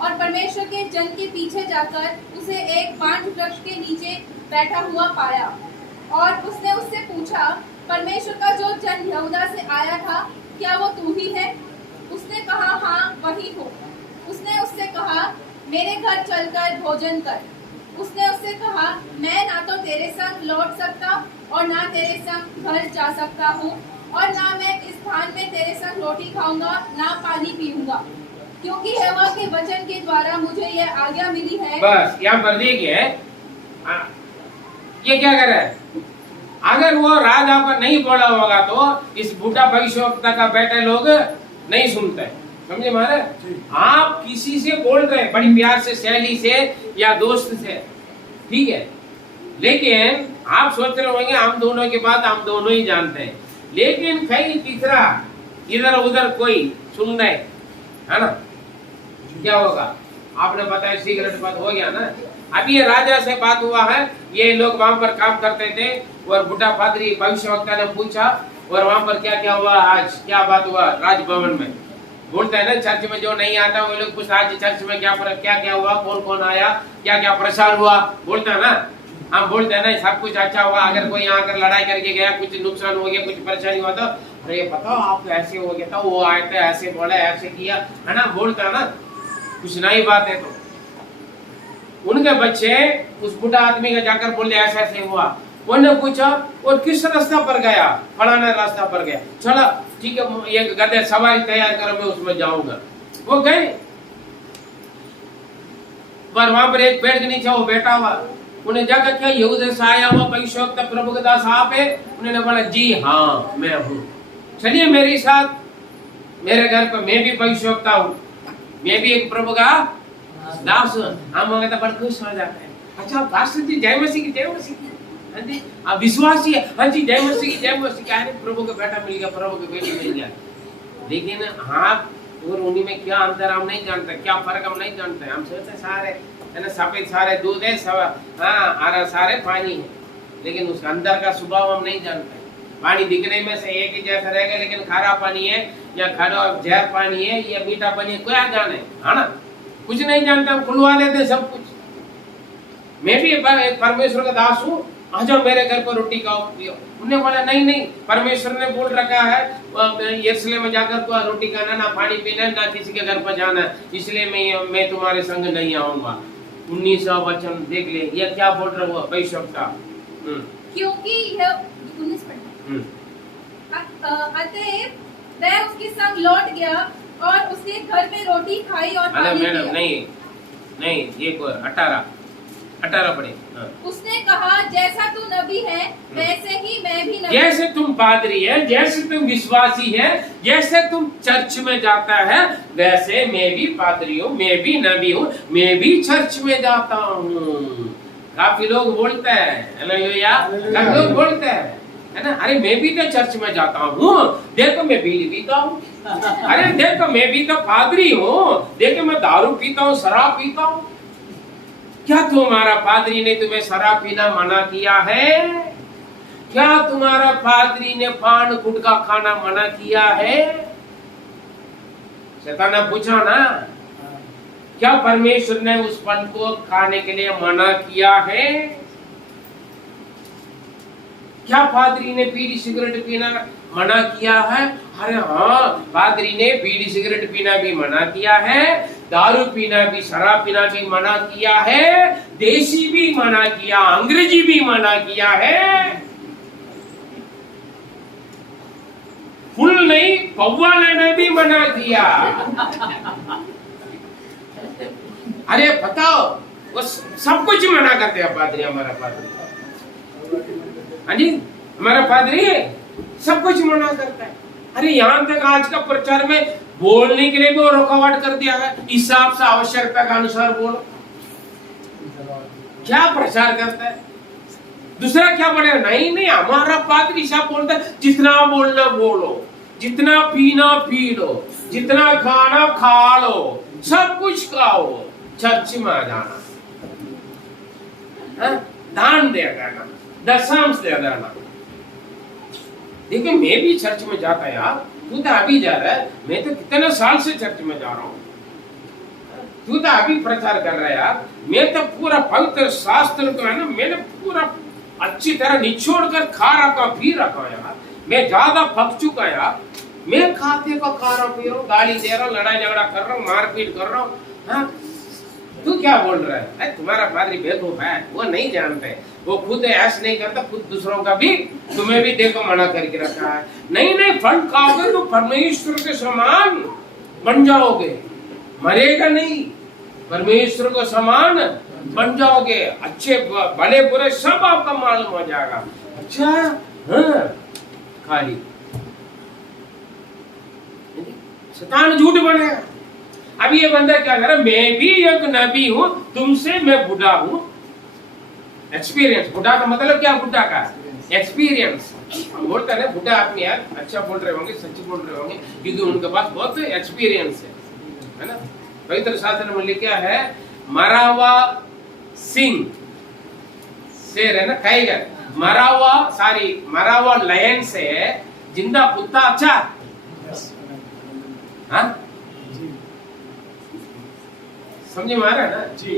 और परमेश्वर के जन के पीछे जाकर उसे एक बांज वृक्ष के नीचे बैठा हुआ पाया। और उसने उससे पूछा, परमेश्वर का जो जन यहूदा से आया था क्या वो तू ही है? उसने कहा, हाँ वही हो। उसने उससे कहा, मेरे घर चलकर भोजन कर। उसने उससे कहा, मैं ना तो तेरे संग लौट सकता और ना तेरे संग घर जा सकता हूँ, और ना मैं इस स्थान में तेरे संग रोटी खाऊंगा ना पानी पीऊंगा, क्योंकि यहोवा के वचन के द्वारा मुझे यह आज्ञा मिली है। बस यहाँ पर देखिए, ये क्या कर रहा है? अगर वो राजा पर नहीं बोला होगा तो इस बूढ़ा भविष्यवक्ता का बेटे लोग नहीं सुनते, समझे मारे? आप किसी से बोल रहे हैं बड़ी प्यार से, सहेली से या दोस्त से, ठीक है, लेकिन आप सोच रहे होंगे हम दोनों की बात हम दोनों ही जानते हैं, लेकिन कहीं तीसरा इधर उधर कोई सुन रहे, है ना, क्या होगा? आपने बताया सीक्रेट बात हो गया ना। अब ये राजा से बात हुआ है, ये लोग वहां पर काम करते थे, और बूढ़ा पादरी भविष्यवक्ता ने पूछा, और वहां पर क्या क्या हुआ, आज क्या बात हुआ राजभवन में। बोलते हैं ना चर्च में जो नहीं आता वो लोग कुछ आज चर्च में क्या क्या हुआ, कौन कौन आया, क्या क्या प्रसार हुआ, बोलते हैं ना। हम बोलते हैं ना सब कुछ अच्छा हुआ, अगर कोई यहाँ आकर लड़ाई करके गया, कुछ नुकसान हो गया, कुछ परेशानी हुआ तो अरे पता आपको ऐसे हो गया था, वो आए थे ऐसे बोला ऐसे किया, है ना, बोलते हैं ना। कुछ नई बात है तो उनके बच्चे उस बूढ़ा आदमी का जाकर बोलते ऐसे ऐसे हुआ। उन्होंने पूछा और किस रास्ता पर गया? फलाना रास्ता पर गया। चलो ठीक है, एक गधे सवारी तैयार करो, मैं उसमें जाऊंगा। वो गए, पर वहां पर एक पेड़ के नीचे वो बैठा हुआ। उन्हें जाकर क्या यहूदा से आया हुआ भविष्यवक्ता प्रभु के दास आप है? उन्होंने बोला जी हाँ मैं हूँ, चलिए मेरे साथ मेरे घर पर, मैं भी भविष्यवक्ता हूँ, मैं भी एक प्रभु का दास हूँ। हम होंगे तो बड़ा खुश हो जाते हैं। अच्छा पास्टर जी जय मसीह की, जय मसीह की, हाँ जी, आप विश्वासी है, हाँ जी जय मसीह की जय मसीह, क्या है प्रभु का बेटा मिल गया, प्रभु की बेटी मिल गया, लेकिन आप और उन्हीं में क्या अंतर हम नहीं जानते, क्या फर्क हम नहीं जानते। हम सोचते सारे है ना सफेद सारे दूध है, सब हाँ हरा सारे पानी है, लेकिन उसका अंदर का स्वभाव हम नहीं जानते। पानी दिखने में से एक ही जैसा रहेगा, लेकिन खारा पानी है या खारा जहर पानी है या मीठा पानी है, क्या जाने, है ना, कुछ नहीं जानते, हम खुलवा लेते सब कुछ। मैं भी एक परमेश्वर का दास हूँ, आ जाओ मेरे घर पर रोटी खाओ पियो। उन्होंने बोला नहीं नहीं, परमेश्वर ने बोल रखा है यरूशलेम में जाकर तो रोटी खाना, ना पानी पीना, ना किसी के घर पर जाना, इसलिए मैं तुम्हारे संग नहीं आऊंगा। 19वां वचन देख ले, ये क्या बोल रहा हुआ भविष्यवक्ता, क्योंकि यह 19 अतएव वह उसके संग लौट गया और उसके घर में रोटी खाई और पानी पिया। नहीं ये 18 पढ़े। उसने कहा जैसा तू नबी है वैसे ही मैं भी नबी। जैसे तुम पादरी है, जैसे तुम विश्वासी है, जैसे तुम चर्च में जाता है, वैसे मैं भी पादरी हूँ, मैं भी नबी हूँ, मैं भी चर्च में जाता हूँ। काफी लोग बोलते हैं, हालेलुया, काफी लोग बोलते हैं है ना, अरे मैं भी तो चर्च में जाता हूँ, देखो मैं बीड़ी पीता हूँ, अरे देखो मैं भी तो पादरी हूँ, देखो मैं दारू पीता हूँ, शराब पीता हूँ। क्या तुम्हारा पादरी ने तुम्हें शराब पीना मना किया है? क्या तुम्हारा पादरी ने पान गुटखा खाना मना किया है? शैतान ने पूछा ना, क्या परमेश्वर ने उस फल को खाने के लिए मना किया है? क्या पादरी ने बीड़ी सिगरेट पीना मना किया है? अरे हाँ, पादरी ने बीड़ी सिगरेट पीना भी मना किया है, दारू पीना भी, शराब पीना भी मना किया है, देसी भी मना किया, अंग्रेजी भी मना किया है। फुल नहीं, पौवा लेना भी मना किया। अरे बताओ, वो सब कुछ मना करते हैं पादरी, हमारा पादरी, हाँ जी हमारा पादरी सब कुछ मना करता है। अरे यहाँ तक आज का प्रचार में बोलने के लिए भी रुकावट कर दिया है, हिसाब से आवश्यकता के अनुसार बोलो। क्या प्रचार करता है, दूसरा क्या बोलेगा? नहीं नहीं, हमारा पादरी साहब बोलता है जितना बोलना बोलो, जितना पीना पी लो, जितना खाना खा लो, सब कुछ खाओ, चर्च में आ जाना, दान दे देना, दशांश दे देना। देखिए मैं भी चर्च में जाता है यार, तू तो अभी जा रहा है, मैं तो कितने साल से चर्च में जा रहा हूँ, तू तो अभी प्रचार कर रहा है यार। मैं तो पूरा पवित्र शास्त्र को है ना, मैंने पूरा अच्छी तरह निचोड़ कर खा रखा पी रखा यार, मैं ज्यादा पक चुका यार। मैं खाते को खा रहा पी रहा हूँ, गाली दे रहा हूँ, लड़ाई झगड़ा कर रहा हूँ, मारपीट कर रहा हूँ। तू क्या बोल रहा है? तुम्हारा पादरी बेवकूफ है, वो नहीं जानते, वो खुद ऐश नहीं करता, खुद दूसरों का भी, तुम्हें भी देखो मना करके रखा है। नहीं नहीं, फल खाओगे तो परमेश्वर के समान बन जाओगे, मरेगा नहीं, परमेश्वर को समान बन जाओगे, अच्छे भले बुरे सब आपका मालूम हो जाएगा। अच्छा हाँ, खाली शैतान झूठ बनेगा। अभी ये बंदा क्या कर रहा है? मैं भी एक नबी हूँ, तुमसे मैं बुढ़ा हूँ। एक्सपीरियंस, बुढ़ा का मतलब क्या? बुढ़ा का एक्सपीरियंस बोलता है ना, बुढ़ा आदमी यार अच्छा बोल रहे होंगे, सच बोल रहे होंगे, क्योंकि उनके पास बहुत एक्सपीरियंस है ना। पवित्र शास्त्र में लिखा है, मरावा सिंह शेर है ना, टाइगर, मरावा लायन से जिंदा कुत्ता अच्छा। हाँ समझे मारा ना जी।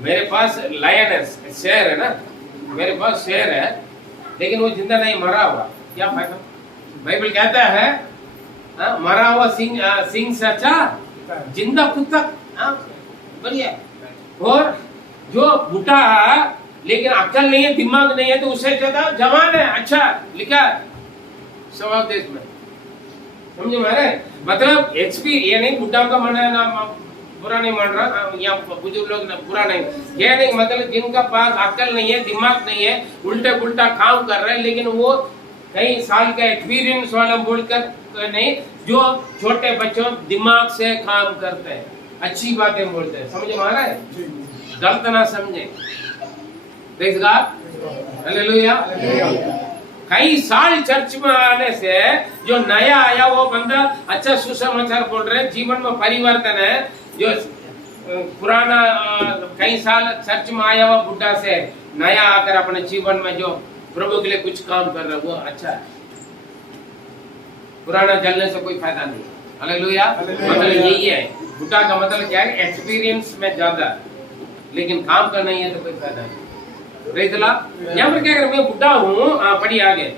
मेरे पास लायन है, शेर है ना, मेरे पास शेर है, लेकिन वो जिंदा नहीं, मरा हुआ, क्या फायदा? बाइबल कहता है मरा हुआ सिंह से अच्छा जिंदा कुत्ता बढ़िया। और जो बूढ़ा है लेकिन अक्ल नहीं है, दिमाग नहीं है, तो उससे ज्यादा जवान है, अच्छा लिखा स्वभाव देश में। समझे मारे? मतलब एचपी ये नहीं बुढ़ा का मन है ना, बुरा नहीं मान रहा, या बुजुर्ग लोग बुरा नहीं, ये नहीं, मतलब जिनका पास अक्ल नहीं है, दिमाग नहीं है, उल्टे पुल्टा काम कर रहे हैं, लेकिन वो कई साल का एक्सपीरियंस वाला बोलकर नहीं, जो छोटे बच्चों दिमाग से काम करते हैं, अच्छी बातें बोलते हैं। समझे मारा है? गलत ना समझे। Praise God, hallelujah. कई साल चर्च में आने से जो नया आया वो बंदा अच्छा सुसमाचार बोल रहे, जीवन में परिवर्तन है। जो पुराना कई साल चर्च में आया हुआ बुढ़ा से नया आकर अपने जीवन में जो प्रभु के लिए कुछ काम कर रहा है वो अच्छा है। पुराना जलने से कोई फायदा नहीं। हालेलुया। मतलब यही है, बुढ़ा का मतलब क्या है, एक्सपीरियंस में ज्यादा, लेकिन काम करना ही है तो कोई फायदा नहीं। Praise the Lord. यहाँ पर क्या कर, मैं बुढ़ा हूँ, पढ़िए आगे।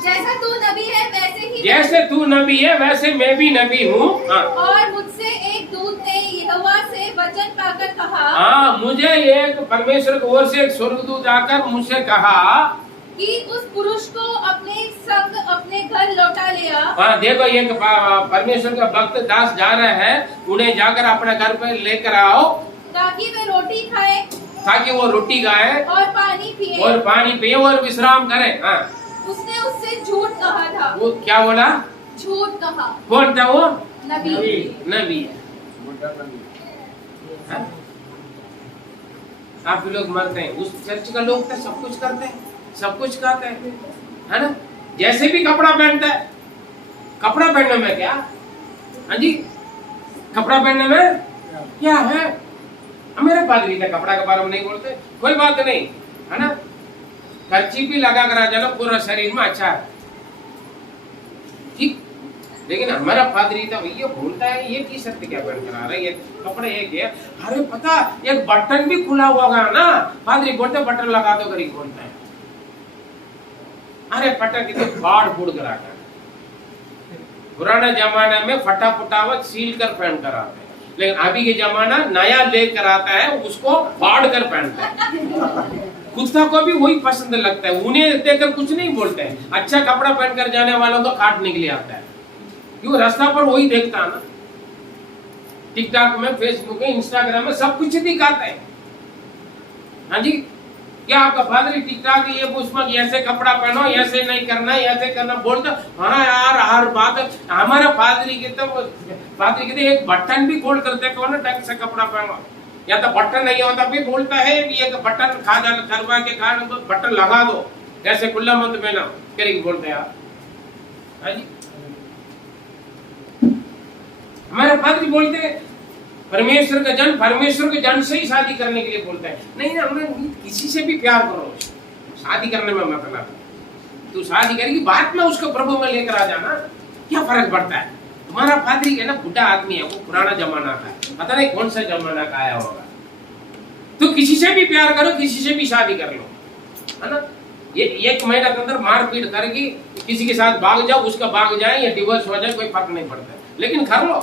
जैसा तू नबी है वैसे ही, जैसे तू नबी है वैसे मैं भी नबी हूँ। और मुझसे एक दूत ने यहोवा से वचन पाकर कहा, हाँ, मुझे एक परमेश्वर की ओर से एक स्वर्गदूत आकर मुझसे कहा कि उस पुरुष को अपने संग अपने घर लौटा ले आ। हाँ, देखो एक परमेश्वर का भक्त दास जा रहे हैं, उन्हें जाकर अपने घर पे लेकर आओ ताकि वे रोटी खाए, ताकि वो रोटी खाए और पानी पिए, और पानी पिए और विश्राम करें। हाँ, उसने उससे झूठ कहा था। वो क्या बोला? झूठ कहा। कौन था वो? नबी। नबी है। हाँ? आप लोग मरते हैं, उस चर्च का लोग तो सब कुछ करते हैं, सब कुछ खाते हैं, है ना? जैसे भी कपड़ा पहनता है, कपड़ा पहनने में क्या, हाँ जी, कपड़ा पहनने में क्या है? मेरे पादरी का कपड़ा के बारे में नहीं बोलते, कोई बात नहीं, है ना? कर्ची भी लगा कर आ जाना, पूरा शरीर में अच्छा है, ठीक। लेकिन हमारा पादरी तो ये बोलता है ये टी शर्ट क्या पहन कर आ रहा है, ये कपड़े एक है, अरे पता एक बटन भी खुला हुआ होगा ना, पादरी बोलते बटन लगा दो, गरीब बोलता है, अरे पटन कितने बाढ़ बूढ़ कर आता है। पुराने जमाने में फटा फुटावत सील कर पहन कर आते हैं, लेकिन अभी के जमाना नया लेकर आता है, उसको फाड़ कर पहनता है। कुत्ता को भी वही पसंद लगता है, उन्हें देखकर कुछ नहीं बोलते हैं। अच्छा कपड़ा पहनकर जाने वालों को काटने के लिए आता है, क्यों? रास्ता पर वही देखता है ना, टिकटॉक में, फेसबुक में, इंस्टाग्राम में सब कुछ दिखाता है। हाँ जी, क्या आपका फादर टिकटॉक ये पुष्पक ऐसे कपड़ा पहनो, ऐसे नहीं करना, ऐसे करना बोलता? हाँ यार, हर बात हमारा फादरी के तो एक बटन भी खोल करते कौन ढंग से कपड़ा पहनो, या तो बटन नहीं होता भी बोलता है ये बटन खा जा करवा के खा तो बटन लगा दो, ऐसे खुला मत पहना करेगी बोलते हैं आप। हाँ जी, हमारे फादर बोलते हैं परमेश्वर के जन से ही शादी करने के लिए बोलता है। नहीं ना, हमें किसी से भी प्यार करो, शादी करने में मतलब तू शादी करेगी बाद में उसको प्रभु में लेकर आ जाना, क्या फर्क पड़ता है? तुम्हारा फादरी है ना, बुढ़ा आदमी है, वो पुराना जमाना का है, पता नहीं कौन सा जमाना का आया होगा। तो किसी से भी प्यार करो, किसी से भी शादी कर लो, है ना? ये 1 महीना के अंदर मारपीट करके किसी के साथ भाग जाओ, उसका भाग जाए या डिवोर्स हो जाए, कोई फर्क नहीं पड़ता, लेकिन कर लो।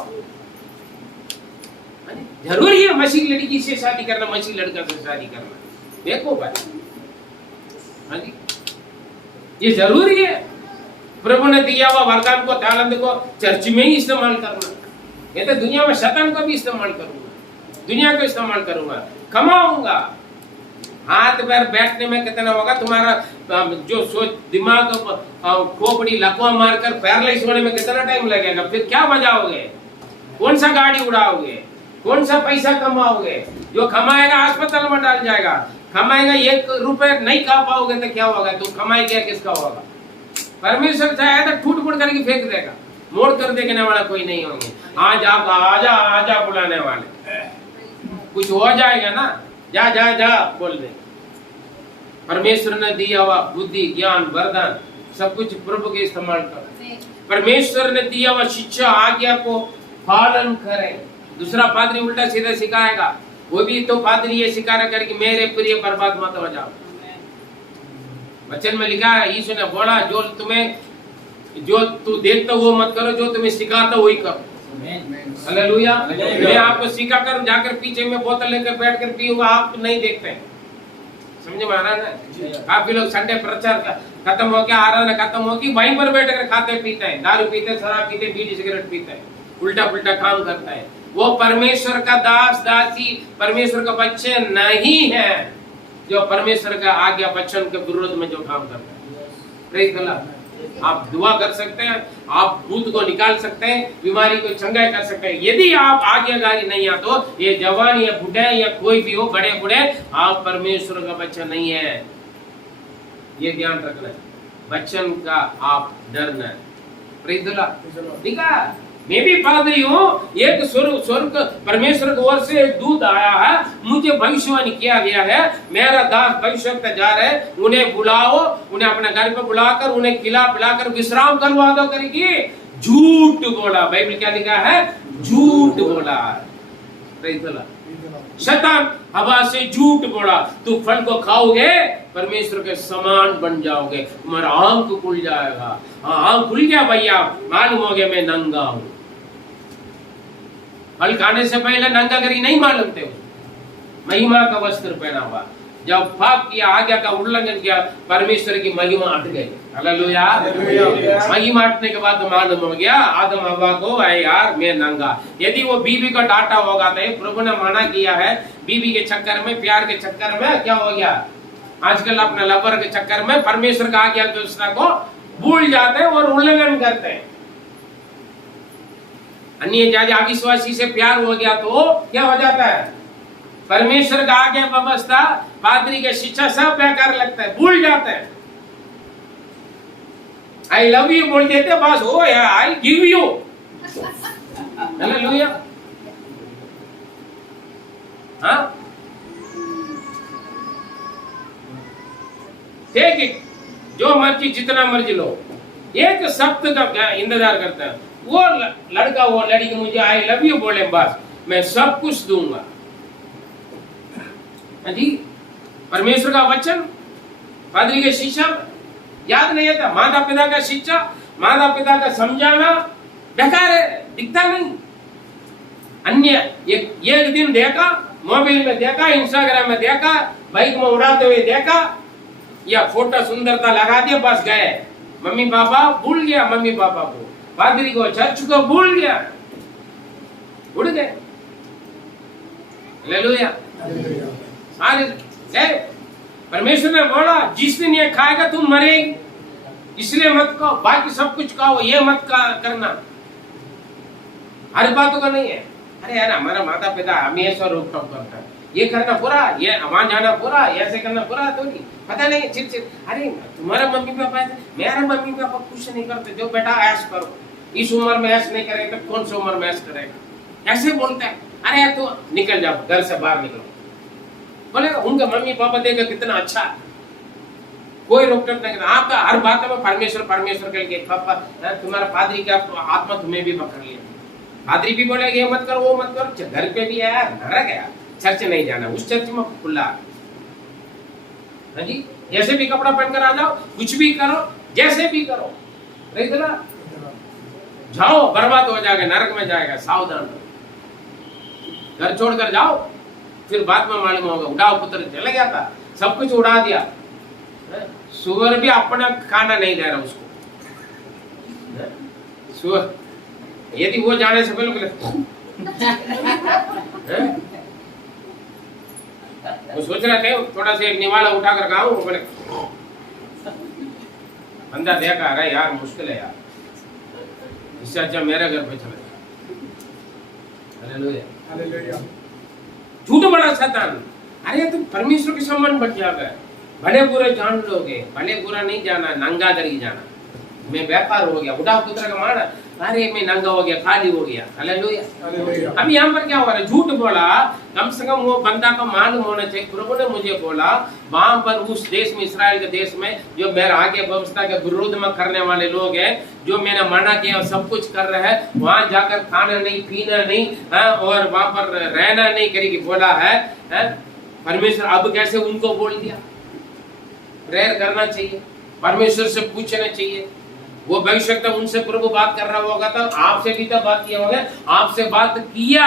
जरूरी है मसीह लड़की से शादी करना, मसीह लड़का से शादी करना, देखो भाई, हाँ जी, ये जरूरी है। प्रभु ने दिया हुआ वरदान को, तालंत को चर्च में ही इस्तेमाल करना, ये तो दुनिया में शैतान को भी इस्तेमाल करूंगा, दुनिया को इस्तेमाल करूंगा, कमाऊंगा। हाथ पैर बैठने में कितना होगा तुम्हारा, जो सोच दिमाग खोपड़ी लकवा मारकर पैरालाइज होने में कितना टाइम लगेगा, फिर क्या बजाओगे, कौन सा गाड़ी उड़ाओगे, कौन सा पैसा कमाओगे? जो कमाएगा अस्पताल में डाल जाएगा, कमाएगा 1 रुपए नहीं खा पाओगे तो क्या होगा? तुम कमाई क्या किसका होगा? परमेश्वर चाहे तो ठूट फूट करके फेंक देगा, मोड़ कर देखने वाला कोई नहीं होंगे। आज आप आजा आजा बुलाने वाले, कुछ हो जाएगा ना, जा जा जा बोल दे। परमेश्वर ने दिया हुआ बुद्धि, ज्ञान, वरदान सब कुछ प्रभु के इस्तेमाल करें। परमेश्वर ने दिया हुआ शिक्षा, आज्ञा को पालन करें। दूसरा पादरी उल्टा सीधा सिखाएगा, वो भी तो पादरी ये सिखा रहा कर कि मेरे प्रिय बर्बाद मत हो जाओ। वचन में लिखा है, यीशु ने बोला जो तू देखता वो मत करो, जो तुम्हें सिखाता वही करो। हालेलुया। मैं आपको सिखा कर जाकर पीछे में बोतल लेकर बैठ कर पीऊंगा, आप नहीं देखते हैं, समझे महाराज ने? काफी लोग संडे प्रचार खत्म हो गया, आराधना खत्म होगी, वहीं पर बैठ कर खाते पीते हैं, दारू पीते, शराब पीते, बीड़ी सिगरेट पीते हैं, उल्टा पुल्टा काम करता है। वो परमेश्वर का दास दासी, परमेश्वर का बच्चे नहीं है, जो परमेश्वर का आज्ञा वचन के विरोध में जो काम करता है। Praise the Lord. आप दुआ कर सकते हैं, आप भूत को निकाल सकते हैं, बीमारी को चंगाई कर सकते हैं। यदि आप आज्ञाकारी नहीं है तो ये जवान या बूढ़े या कोई भी हो, बड़े बूढ़े, आप परमेश्वर का बच्चा नहीं है, ये ध्यान रखना है। वचन का आप डरना है। ठीक है, मैं भी पादरी हूँ, एक स्वर्ग परमेश्वर की ओर से एक दूत आया है, मुझे भविष्यवाणी किया गया है, मेरा दास भविष्यवक्ता जा रहे, उन्हें बुलाओ, उन्हें अपने घर पे बुलाकर उन्हें खिला पिलाकर विश्राम करवा दो करके झूठ बोला। बाइबल क्या लिखा है? झूठ बोला। शैतान हवा से झूठ बोला, तू फल को खाओगे परमेश्वर के समान बन जाओगे, तुम्हारा आंख खुल जाएगा। आंख खुल गया भैया, मालूम हो गया मैं नंगा हूं। फल खाने से पहले नंगा करी नहीं मालूम थे, महिमा का वस्त्र पहना हुआ। जब पाप किया, आज्ञा का उल्लंघन किया, परमेश्वर की महिमा हट गई। हालेलुया। महिमा हटने के बाद मालूम हो गया आदम हवा को, अरे यार मैं नंगा। यदि वो बीबी का डांटा होगा तो प्रभु ने मना किया है, बीबी के चक्कर में, प्यार के चक्कर में क्या हो गया, आजकल अपने लवर के चक्कर में परमेश्वर का आज्ञा दूसरा को भूल जाते हैं और उल्लंघन करते हैं। अन्य जाति अविश्वासी से प्यार हो गया तो क्या हो जाता है, परमेश्वर का आज्ञा व्यवस्था, पादरी के शिक्षा सब बेकार लगता है, भूल जाते हैं। आई लव यू बोल देते बस, हो यार आई गिव यू। हालेलुया। हाँ, टेक इट, जो मर्जी जितना मर्जी लो, एक शब्द का इंतजार करता है। वो लड़का वो लड़की मुझे आई लव यू बोले बस मैं सब कुछ दूंगा। जी, परमेश्वर का वचन, पादरी के शिक्षा याद नहीं आता, माता पिता का शिक्षा, माता पिता का समझाना बेकार है, दिखता नहीं। अन्य एक दिन देखा, मोबाइल में देखा, इंस्टाग्राम में देखा, बाइक में उड़ाते हुए देखा, या फोटो सुंदरता लगा दिया, बस गए। मम्मी पापा भूल गया, मम्मी पापा को, पादरी को, चर्च को भूल गया, उड़ गए। हालेलुया। परमेश्वर ने बोला जिस दिन ये खाएगा तुम मरेगी, इसलिए मत खाओ, बाकी सब कुछ खाओ, ये मत करना। हर बातों का नहीं है। अरे यार हमारा माता पिता हमेशा रोक टोक करता है, ये करना पूरा, ये वहां जाना पूरा, ऐसे करना पूरा, तो नहीं पता नहीं चिड़। अरे तुम्हारा मम्मी पापा है, मेरा मम्मी पापा कुछ नहीं करते, जो बेटा ऐश करो, इस उम्र में ऐश नहीं करेगा तो कौन सी उम्र में ऐश करेगा, ऐसे बोलता है। अरे तो निकल जाओ, घर से बाहर निकलो। बोलेगा उनका मम्मी पापा देगा कितना अच्छा, कोई रोक टोक नहीं। आपका हर बात में परमेश्वर परमेश्वर करके पापा, तुम्हारा पादरी का आत्मा तुम्हें भी पकड़ लिया, पादरी भी बोलेगा ये मत करो वो मत करो। घर पे भी है, नरक है, चर्च नहीं जाना, उस चर्च में खुला। हाँ जी, जैसे भी कपड़ा पहनकर आ जाओ, कुछ भी करो, जैसे भी करो, नहीं तो ना जाओ बर्बाद हो जाएगा, नरक में जाएगा, सावधान। घर छोड़कर जाओ, फिर बाद में मालूम होगा उड़ाओ पुत्र चले गया था, सब कुछ उड़ा दिया। सुअर भी अपना खाना नहीं दे रहा उसको। सुअर यदि वो जाने से पहले वो सोच रहे थे थोड़ा सा एक निवाला उठाकर खाऊं, बोले अंदर देखा, अरे यार मुश्किल है यार, इससे अच्छा मेरे घर पे चले। हालेलुया। झूठ बड़ा शैतान। अरे तुम परमेश्वर के समान बच जाओगे, भले बुरे जान लोगे, भले बुरा नहीं जाना, नंगा करके जाना। मैं व्यापार हो गया, उड़ा पुत्र का मारा, अरे मैं नंगा हो गया, खाली हो गया। हालेलुया। अब यहाँ पर क्या हो रहा है, झूठ बोला, कम से कम वो बंदा को मालूम होना चाहिए। प्रभु ने मुझे बोला वहां पर उस देश में, इसराइल के देश में, जो मेरा आगे व्यवस्था के विरोध में करने वाले लोग हैं, जो मैंने मना किया सब कुछ कर रहे हैं, वहां जाकर खाना नहीं पीना नहीं, और वहां पर रहना नहीं करेगी बोला है। परमेश्वर अब कैसे उनको बोल दिया, प्रेयर करना चाहिए, परमेश्वर से पूछना चाहिए। वो भविष्यवक्ता उनसे प्रभु बात कर रहा होगा तो आपसे भी तो बात किया होगा, आपसे बात किया,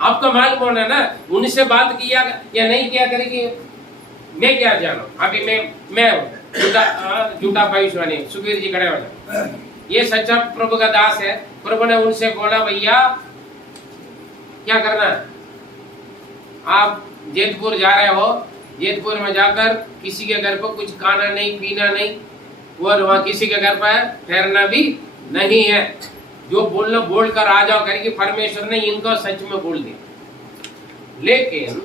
आपका मालूम होना ना, उनसे बात किया या नहीं किया करेगी, मैं क्या जानू। अभी मैं झूठा भविष्यवाणी, सुखबीर जी खड़े हो जाए, ये सच्चा प्रभु का दास है। प्रभु ने उनसे बोला भैया क्या करना है, आप जेतपुर जा रहे हो, जेतपुर में जाकर किसी के घर पर कुछ खाना नहीं पीना नहीं, और वहां किसी के घर पर ठहरना भी नहीं है। जो बोलना बोलकर आ जाओ करके परमेश्वर ने इनको सच में बोल दिया। लेकिन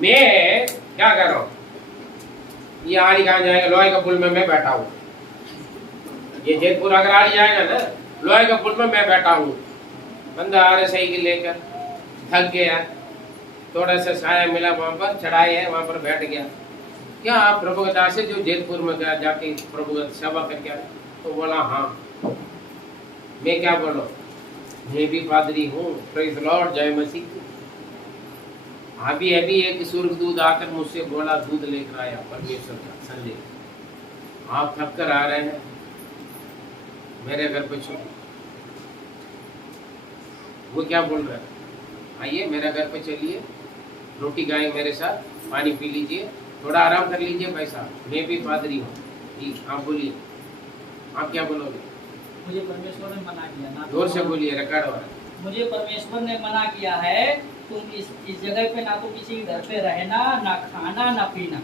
मैं क्या कर रहा हूं, ये आड़ी कहां जाएगा, लोहे का पुल में मैं बैठा हूं। ये जयपुर अगर आड़ी जाएगा ना, लोहे का पुल में मैं बैठा हूं। बंदा आ रहा साइकिल लेकर, थक गया, थोड़ा सा साया मिला, वहां पर चढ़ाई है, वहां पर बैठ गया। क्या आप प्रभु के दास से जो जयपुर में गया जाके प्रभु का सेवा करके आया? तो बोला हाँ। मैं क्या बोलो, मैं भी पादरी हूँ, प्रेज़ लॉर्ड, जय मसीह। अभी एक स्वर्गदूत आकर मुझसे बोला, दूध लेकर आया परमेश्वर का संदेश। आप थक कर आ रहे हैं, मेरे घर पे छोड़। वो क्या बोल रहा है, आइए मेरे घर पे चलिए, रोटी खाएं मेरे साथ, पानी पी लीजिए, थोड़ा आराम कर लीजिए भाई साहब, मैं भी पादरी हूँ। जी आप बोलिए, आप क्या बोलोगे? मुझे परमेश्वर ने मना किया ना, जोर से बोलिए, रिकॉर्ड हो रहा है। मुझे परमेश्वर ने मना किया है, तुम इस जगह पे ना तो किसी के घर पे रहना, ना खाना ना पीना।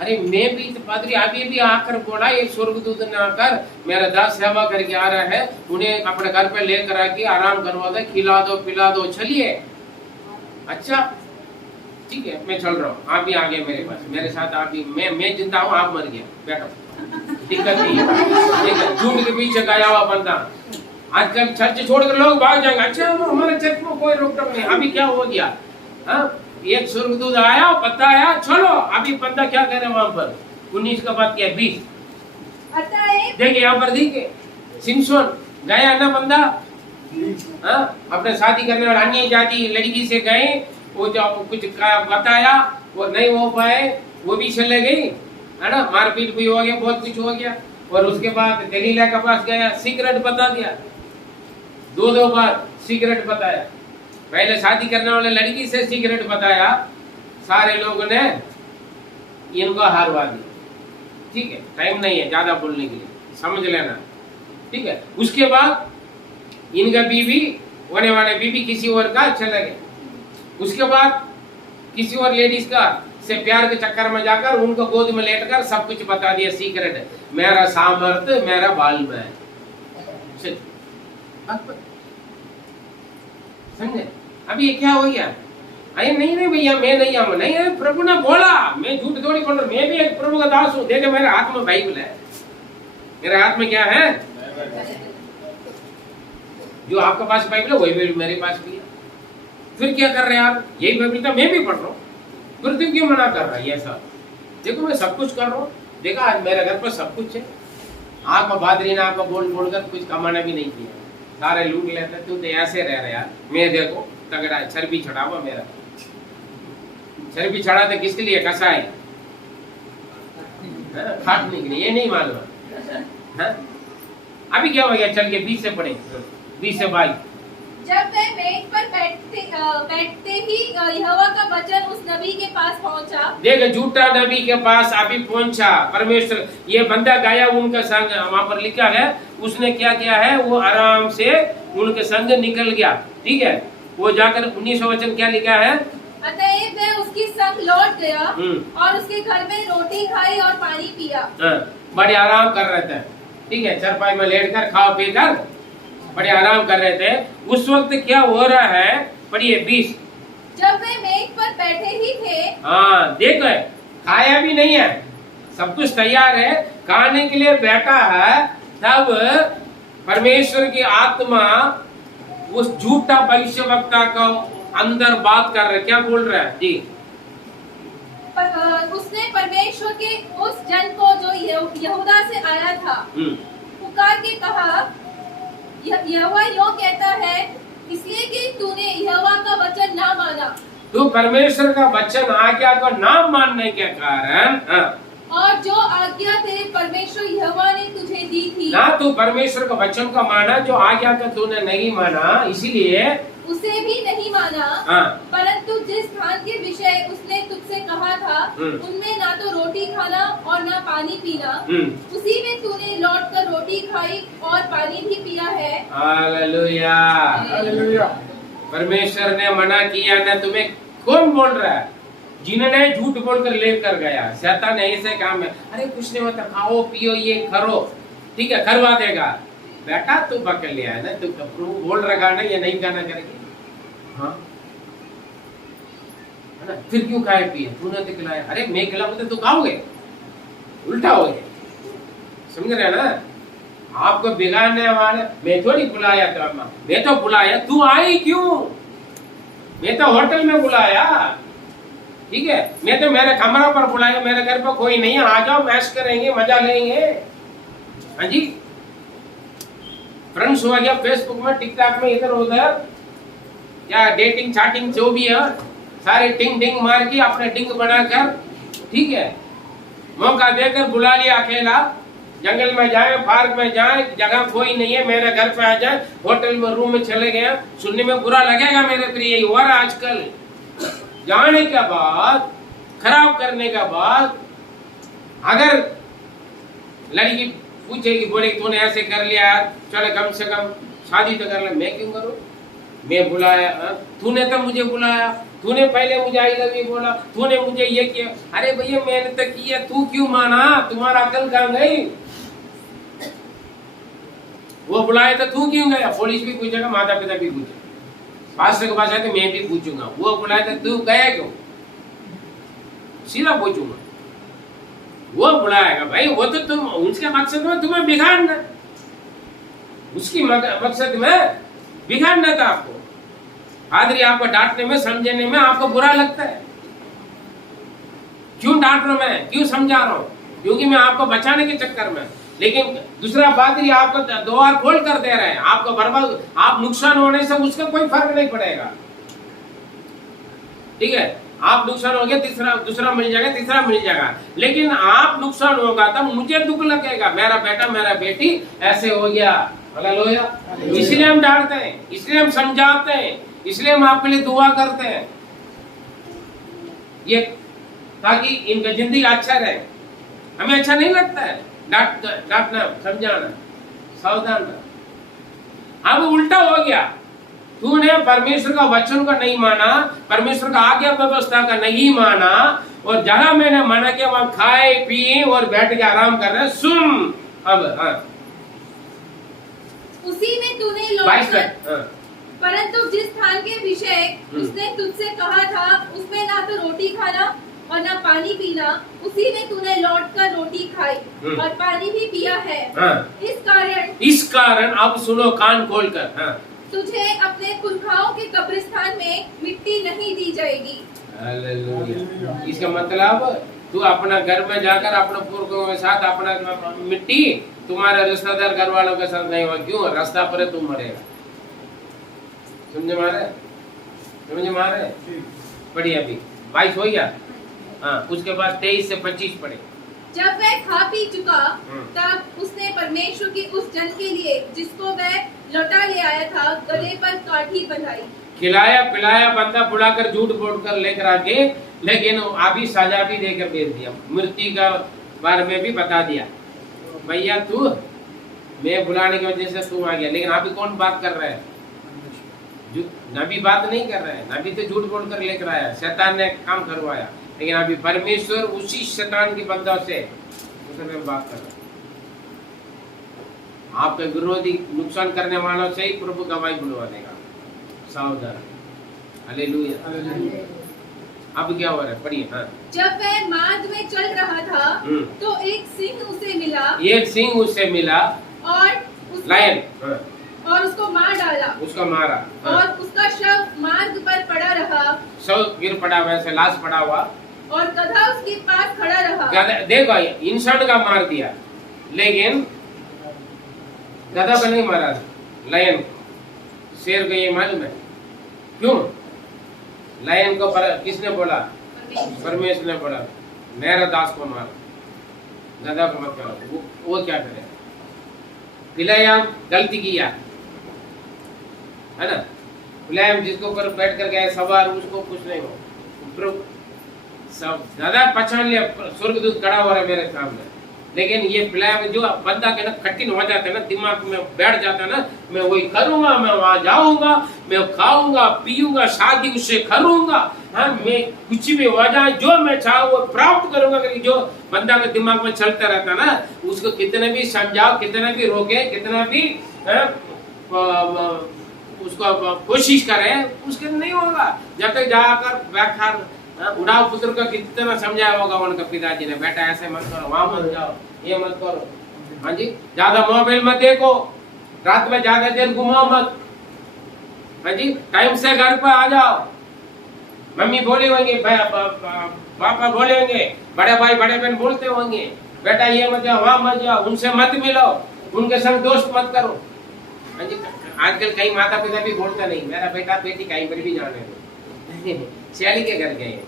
अरे मैं भी तो पादरी, अभी भी आकर बोला, ये स्वर्गदूत ने आकर मेरा दास सेवा करके आ रहा है, उन्हें अपने घर पे लेकर आके आराम करवा दो, खिला दो पिला दो, चलिए। अच्छा ठीक है, मैं चल रहा हूँ, आप भी आ गए मेरे पास, मेरे साथ आप भी। मैं जिंदा हूँ, आप मर गया, बैठो, दिक्कत नहीं है। झूठ के पीछे गया हुआ बंदा। आजकल चर्च छोड़कर लोग भाग जाएंगे। अच्छा हमारे चर्च में कोई रोक टोक नहीं। अभी क्या हो गया, हाँ एक स्वर्गदूत आया, बताया, चलो। अभी बंदा क्या कह रहे हैं वहां पर, 19 का बात क्या, 20 देखिए यहाँ पर, देखिए सिमसोन गया ना बंदा, हाँ अपने शादी करने वाले अन्य जाति लड़की से गए, वो जो कुछ बताया, वो नहीं हो पाए, वो भी चले गई, है ना, मारपीट भी हो गया, बहुत कुछ हो गया। और उसके बाद दलीला के पास गया, सिगरेट बता दिया, दो बार सिगरेट बताया। पहले शादी करने वाले लड़की से सिगरेट बताया, सारे लोगों ने इनको हारवा दिया। ठीक है, टाइम नहीं है ज्यादा बोलने के लिए, समझ लेना, ठीक है। उसके बाद इनका बीवी होने वाले बीवी किसी और का चला गया। उसके बाद किसी और लेडीज का से प्यार के चक्कर में जाकर उनको गोद में लेटकर सब कुछ बता दिया, सीक्रेट, मेरा सामर्थ्य मेरा बाल में है। समझे? अभी ये क्या हो गया? अरे नहीं भैया, मैं नहीं आऊंगा। नहीं, प्रभु ने बोला, मैं झूठ थोड़ी बोल रहा, मैं भी एक प्रभु का दास हूँ। देखो मेरे हाथ में बाइबल है, मेरे हाथ में क्या है, जो आपके पास बाइबल है वही मेरे पास भी है। फिर क्या कर रहे हैं आप? यही बाइबल था, मैं भी पढ़ रहा हूँ, फिर तुम क्यों मना कर रहा है? ये सब देखो, मैं सब कुछ कर रहा हूँ, देखा आज मेरे घर पर सब कुछ है। आपका बादरी ने आपका बोल कर कुछ कमाना भी नहीं किया, सारे लूट लेते। तू तो ऐसे रह रहे यार, मैं देखो तगड़ा चर्बी चढ़ा हुआ, मेरा चर्बी चढ़ा था किसके लिए? कसाई काटने के लिए, ये नहीं मालूम। अभी क्या हो गया? चल के 20 से पढ़े, 20 से 22। जब वे मेज पर बैठते ही यहोवा का वचन उस नबी के पास पहुंचा। देख, झूठा नबी के पास अभी पहुंचा परमेश्वर। ये बंदा गया उनका संग, वहां पर लिखा है, उसने क्या किया है, वो आराम से उनके संग निकल गया। ठीक है, वो जाकर 19वां वचन क्या लिखा है, अतएव वह उसके संग लौट गया और उसके घर में रोटी खाई और पानी पिया। बड़े आराम कर रहे थे, ठीक है, चारपाई में लेटकर खा पी कर बड़े आराम कर रहे थे। उस वक्त क्या हो रहा है, पढ़िए 20। जब वे मेज पर बैठे ही थे, हाँ देखो, खाया भी नहीं है, सब कुछ तैयार है, खाने के लिए बैठा है, तब परमेश्वर की आत्मा उस झूठा भविष्यवक्ता को अंदर बात कर रहे, क्या बोल रहा है जी? उसने परमेश्वर के उस जन को जो यहूदा से आया था पुकार के कहा, यहोवा यूं कहता है, इसलिए कि तूने यहोवा का वचन ना माना। तू परमेश्वर का वचन आज्ञा को ना मानने के कारण, और जो आज्ञा तेरे परमेश्वर यहोवा ने तुझे दी थी, ना तू परमेश्वर का वचन का माना, जो आज्ञा का तूने नहीं माना, इसीलिए उसे भी नहीं माना। परंतु जिस स्थान के विषय उसने तुझसे कहा था, उनमें ना तो रोटी खाना और ना पानी पीना, उसी में तूने लौटकर रोटी खाई और पानी भी पिया है। Hallelujah, hallelujah. परमेश्वर ने मना किया ना, तुम्हें कौन बोल रहा है? जिन्होंने झूठ बोलकर लेकर गया। शैतान ऐसे काम है, अरे कुछ नहीं होता, खाओ पियो ये करो, ठीक है, करवा देगा। बेटा तू पकड़ लिया है ना, तू प्रभु बोल रहा ना ये नहीं गाना करेगी, हाँ है ना, फिर क्यों खाए पिए, तूने तो खिलाया, अरे मैं खिलाऊं तो तू खाओगे, उल्टा हो गया। समझ रहे ना, आपको बिगाड़ने वाले, मैं थोड़ी बुलाया था, मैं तो बुलाया, तू आई क्यों, मैं तो होटल में बुलाया, ठीक है, मैं तो मेरे कमरों पर बुलाया, मेरे घर पर कोई नहीं है, आ जाओ मैच करेंगे, मजा लेंगे। हाँ जी, फ्रेंड्स हो गया फेसबुक में, टिकटॉक में, इधर उधर, या डेटिंग चैटिंग जो भी है, सारे टिंग टिंग मार के अपने टिंग बनाकर, ठीक है, मौका देकर बुला लिया अकेला, जंगल में जाए, पार्क में जाए, जगह कोई नहीं है, मेरे घर पे आ जाए, होटल में रूम में चले गए, सुनने में बुरा लगेगा मेरे प्रिय। और आजकल जाने के बाद, खराब करने के बाद, अगर लड़की पूछेगी, बोले तूने ऐसे कर लिया, चलो कम से कम शादी तो कर ले, मैं क्यों करूं, मैं बुलाया, तूने तो मुझे बुलाया, तूने पहले मुझे आई लव यू बोला, तूने मुझे ये किया, अरे भैया मैंने तो किया, तू क्यों माना, तुम्हारा अकल कहाँ गई, वो बुलाया तो तू क्यों गया, पुलिस भी पूछेगा, माता पिता भी पूछेगा, पास्टर के पास आए तो मैं भी पूछूंगा, वो बुलाया तो तू गया क्यों, सीधा पूछूंगा, वो बुलाएगा भाई, वो तो तुम, उसके मकसद में तुम्हें बिगाड़ना, उसकी मकसद में बिगाड़ना था आपको। पादरी आपको डांटने में, समझने में आपको बुरा लगता है, क्यों डांट रहा हूं मैं, क्यों समझा रहा हूं, क्योंकि मैं आपको बचाने के चक्कर में। लेकिन दूसरा पादरी आपको द्वार खोल कर दे रहे हैं, आपको बर्बाद, आप नुकसान होने से उसका कोई फर्क नहीं पड़ेगा, ठीक है, आप नुकसान हो गया, दूसरा मिल जाएगा, तीसरा मिल जाएगा, लेकिन आप नुकसान होगा तब मुझे दुख लगेगा, मेरा बेटा मेरा बेटी ऐसे हो गया, हालेलुया। इसलिए हम डांटते हैं, इसलिए हम समझाते हैं, इसलिए हम आपके लिए दुआ करते हैं, ये ताकि इनका जिंदगी अच्छा रहे। हमें अच्छा नहीं लगता है डांटना, समझाना, सावधान रह। अब उल्टा हो गया, तूने परमेश्वर का वचन का नहीं माना, परमेश्वर का आज्ञा व्यवस्था का नहीं माना, और जहां मैंने मना किया वहां खाए पिए और बैठ के आराम कर रहे। सुन अब, हाँ, उसी में तूने लौटकर, परंतु जिस स्थान के विषय उसने तुझसे कहा था, उसमें ना तो रोटी खाना और ना पानी पीना, उसी में तूने लौटकर रोटी खाई और पानी भी पिया है। इस कारण अब सुनो कान खोलकर, हाँ, तुझे अपने पुरखाओं के कब्रिस्तान में मिट्टी नहीं दी जाएगी। हालेलुया। इसका मतलब तू अपना घर में जाकर अपने पुरखों के साथ अपना मिट्टी तुम्हारे रिश्तेदार घर वालों के साथ नहीं होगा, क्यों, रास्ता पर तू मरेगा। समझे मारे, समझे मारे, पढ़िए अभी 22 हो गया, हाँ, उसके बाद 23 से 25 पढ़े। जब वह खा पी चुका तब उसने परमेश्वर के उस जन के लिए जिसको वह लौटा ले आया था गले पर काठी बंधाई। खिलाया पिलाया, बंदा बुलाकर झूठ बोलकर लेकर आके, लेकिन अभी सजा भी देकर भेज दिया, मृत्यु का बारे में भी बता दिया, भैया तू, मैं बुलाने की वजह से तू आ गया। लेकिन अभी कौन बात कर रहा है, नबी बात नहीं कर रहा है, नबी तो झूठ बोलकर लेकर आया, शैतान ने काम करवाया। लेकिन अभी परमेश्वर उसी शैतान के बंदों से उसमें बात कर रहा है। आपके विरोधी नुकसान करने वालों से ही प्रभु गवाही बुलवा देगा, सावधान। हालेलुया। अब क्या हो रहा है, पढ़िए। हाँ, जब वह मार्ग में चल रहा था तो एक सिंह उसे मिला, एक सिंह उससे मिला और लायन, और उसको मार डाला, उसको मारा, और उसका शव मार्ग पर पड़ा रहा, शव गिर पड़ा, वैसे लाश पड़ा हुआ, और गधा उसके पास खड़ा रहा। देखो इंसान का मार दिया, लेकिन गधा को नहीं मारा, लायन, शेर को ये मालूम है क्यों, लायन को किसने बोला, परमेश्वर ने बोला, मेरा दास को मारो, गधा को मत करो। वो क्या करे, बिलायाम गलती किया है ना, बिलायाम जिसको ऊपर बैठ कर गया सवार, उसको कुछ नहीं हो, सब गधा पहचान लिया, स्वर्गदूत खड़ा हो रहा है मेरे सामने, लेकिन ये प्लान जो बंदा के ना कठिन हो जाता है ना, दिमाग में बैठ जाता है ना, मैं वही करूंगा, मैं वहां जाऊंगा, मैं खाऊंगा पीऊंगा, शादी उससे करूंगा, हाँ मैं कुछ भी हो जाए जो मैं चाहूँ वो प्राप्त करूंगा। जो बंदा के दिमाग में चलता रहता ना, उसको कितने भी समझाओ, कितना भी रोके, कितना भी उसको कोशिश करे, उसके नहीं होगा। जब तक जाकर व्याख्यान उड़ाव पुत्र का कितना समझाया होगा उनका पिताजी ने, बेटा ऐसे मत करो, वहां मत जाओ, ये मत करो, हाँ जी, ज्यादा मोबाइल मत देखो, रात में ज्यादा देर घुमाओ मत, हाँ जी, टाइम से घर पर आ जाओ। मम्मी बोले होंगे, पापा बोले होंगे, बड़े भाई बड़े बहन बोलते होंगे, बेटा ये मत जाओ, वहां मत जाओ, उनसे मत मिलो, उनके संग दोस्त मत करो, हाँ जी। आजकल कई माता पिता भी बोलते नहीं, मेरा बेटा बेटी कहीं पर भी जाने दो, शैली के घर गए,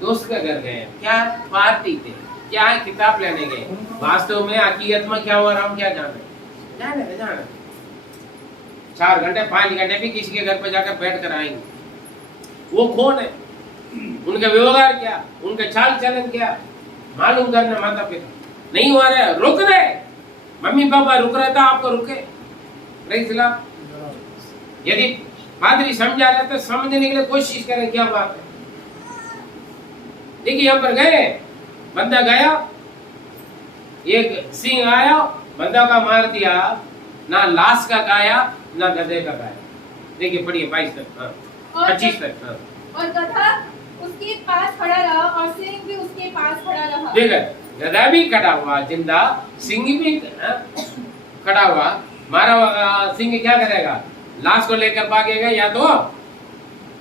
दोस्त का घर गए, क्या पार्टी थे, क्या किताब लेने गए, वास्तव में हकीकत में क्या हुआ हम क्या जाने। 4 घंटे 5 घंटे भी किसी के घर पर जाकर बैठ कर आएंगे, वो कौन है, उनका व्यवहार क्या, उनका चाल चलन क्या, मालूम करना माता पिता नहीं हो रहा है, रुक रहे, मम्मी पापा रुक रहे था, आपको रुके। यदि पादरी समझा रहे तो समझने के लिए कोशिश करें, क्या बात है। देखिए यहाँ पर गए, बंदा गया, एक सिंह आया, बंदा का मार दिया, ना लाश का गाया ना गधे का गाया। देखिए पढ़िए 22 तक, 25 तक। और गधा उसके पास खड़ा रहा और सिंह भी उसके पास खड़ा रहा। देखा, गधा भी खड़ा हुआ जिंदा, सिंह भी खड़ा हुआ, मारा हुआ सिंह क्या करेगा, लाश को लेकर भागेगा या तो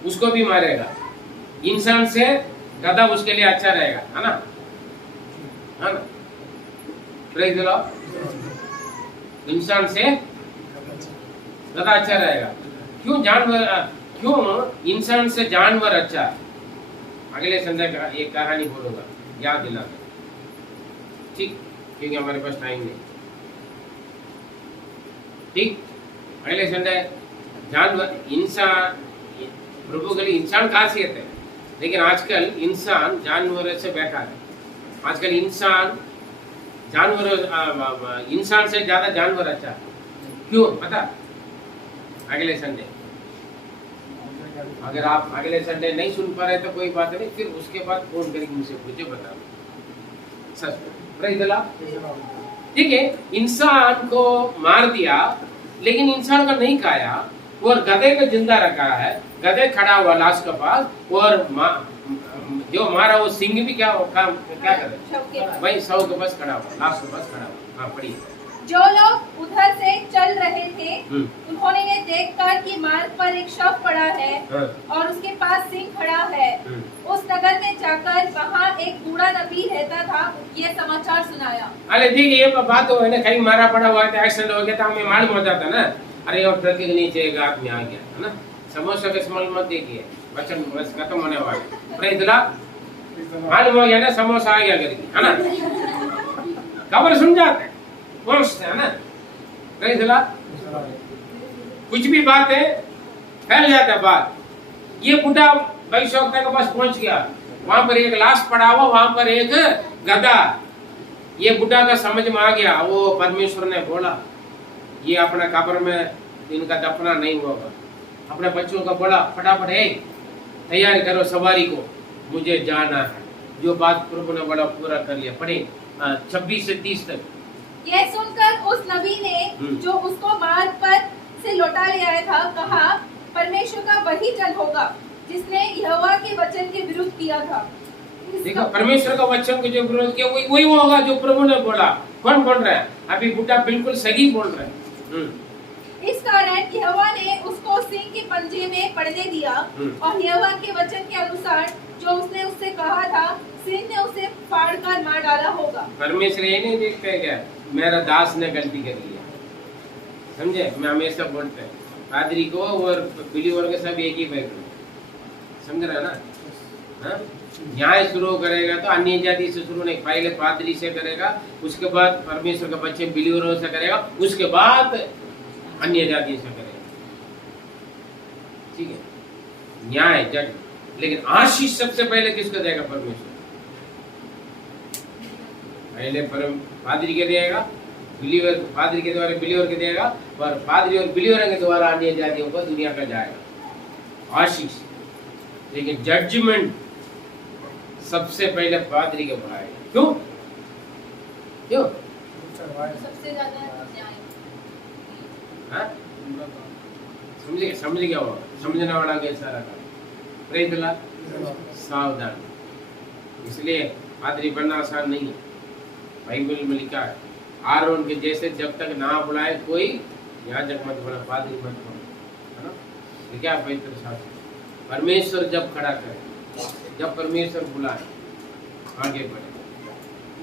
उसको भी मारेगा। इंसान से गधा उसके लिए अच्छा रहेगा, है ना, है ना, प्रेज़ द लॉर्ड। इंसान से गधा अच्छा रहेगा। क्यों जानवर, क्यों इंसान से जानवर अच्छा? अगले संडे का एक कहानी बोलूंगा, याद दिला, ठीक, क्योंकि हमारे पास टाइम नहीं, ठीक, अगले संडे। जानवर, इंसान, प्रभु के लिए इंसान खासियत है, लेकिन आजकल इंसान जानवर से बेकार है। आजकल इंसान जानवर, इंसान से ज्यादा जानवर अच्छा। क्यों पता? अगले संडे, अगर आप अगले संडे नहीं सुन पा रहे तो कोई बात नहीं, फिर उसके बाद फोन करके मुझसे पूछे, बता सच। Praise the Lord. ठीक है, इंसान को मार दिया लेकिन इंसान का नहीं खाया, और गधे को जिंदा रखा है, गधे खड़ा हुआ लाश के पास, और जो मारा वो सिंह भी क्या करे, वही शव के पास खड़ा हुआ, लाश के पास खड़ा हुआ। हाँ पढ़िए। जो लोग उधर से चल रहे थे, उन्होंने ये देखकर कि मार्ग पर एक शव पड़ा है और उसके पास सिंह खड़ा है, उस नगर में जाकर वहाँ एक बूढ़ा नबी रहता था, ये समाचार सुनाया। अरे देखिए, ये बात हो ना, कहीं मारा पड़ा हुआ था, एक्सीडेंट हो गया था, हमें मालूम हो जाता ना, अरे और ट्रक के नीचे एक आदमी आ गया, है ना। समोसा के स्मेल मत देखिए, वचन बस खत्म होने वाला। Praise the Lord. मालूम हो गया ना, समोसा आ गया करके, है ना, खबर सुन जाते हैं, है ना। Praise the Lord. कुछ भी बात है फैल जाता है बात। ये बूढ़ा भाई शौकता के पास पहुंच गया, वहां पर एक लाश पड़ा हुआ, वहां पर एक गधा। ये बूढ़ा का समझ में आ गया, वो परमेश्वर ने बोला ये अपना कब्र में इनका दफना नहीं होगा। अपने बच्चों का बोला, फटाफट है तैयारी करो सवारी को, मुझे जाना है। जो बात प्रभु ने बड़ा पूरा कर लिया। पढ़े 26 से 30 तक। यह सुनकर उस नबी ने जो उसको मार्ग पर से लौटा ले आया था, कहा, परमेश्वर का वही जन होगा जिसने यहोवा के वचन के विरुद्ध किया था। देखो, परमेश्वर का वचन के जो विरोध किया वही होगा जो प्रभु ने बोला। कौन बोल रहा है? अभी बुढ़ा बिल्कुल सही बोल रहा है। इस कारण यहोवा ने उसको सिंह के पंजे में पड़ने दिया, और यहोवा के वचन के अनुसार जो उसने उससे कहा था, सिंह ने उसे फाड़ कर मार डाला होगा। परमेश्वर ये नहीं देखते क्या मेरा दास ने गलती कर लिया, समझे? मैं हमेशा बोलते हैं पादरी को और बिलीवर के सब एक ही बैठ, समझ रहे ना। न्याय शुरू करेगा तो अन्य जाति से शुरू नहीं, पहले पादरी से करेगा, उसके बाद परमेश्वर के बच्चे बिलीवरों से करेगा, उसके बाद अन्य जाति से करेगा। ठीक है, न्याय जज। लेकिन आशीष सबसे पहले किसको देगा? परमेश्वर। पहले परम पादरी के देगा, बिलीवर पादरी के द्वारा बिलीवर के देगा, और पादरी और बिलीवर के द्वारा अन्य जातियों को दुनिया का जाएगा आशीष। लेकिन जजमेंट सबसे पहले पादरी के भाई। क्यों क्यों सबसे ज्यादा न्याय। हाँ? समझ गया होगा, समझने वाला कैसा रखा। Praise the Lord. सावधान, इसलिए पादरी बनना आसान नहीं है। बाइबल में लिखा है आरोन के जैसे जब तक ना बुलाए कोई याजक मत बना, पादरी मत बना, है ना। ये क्या पवित्र शास्त्र, परमेश्वर जब खड़ा करे, जब परमेश्वर बुलाए आगे बढ़े।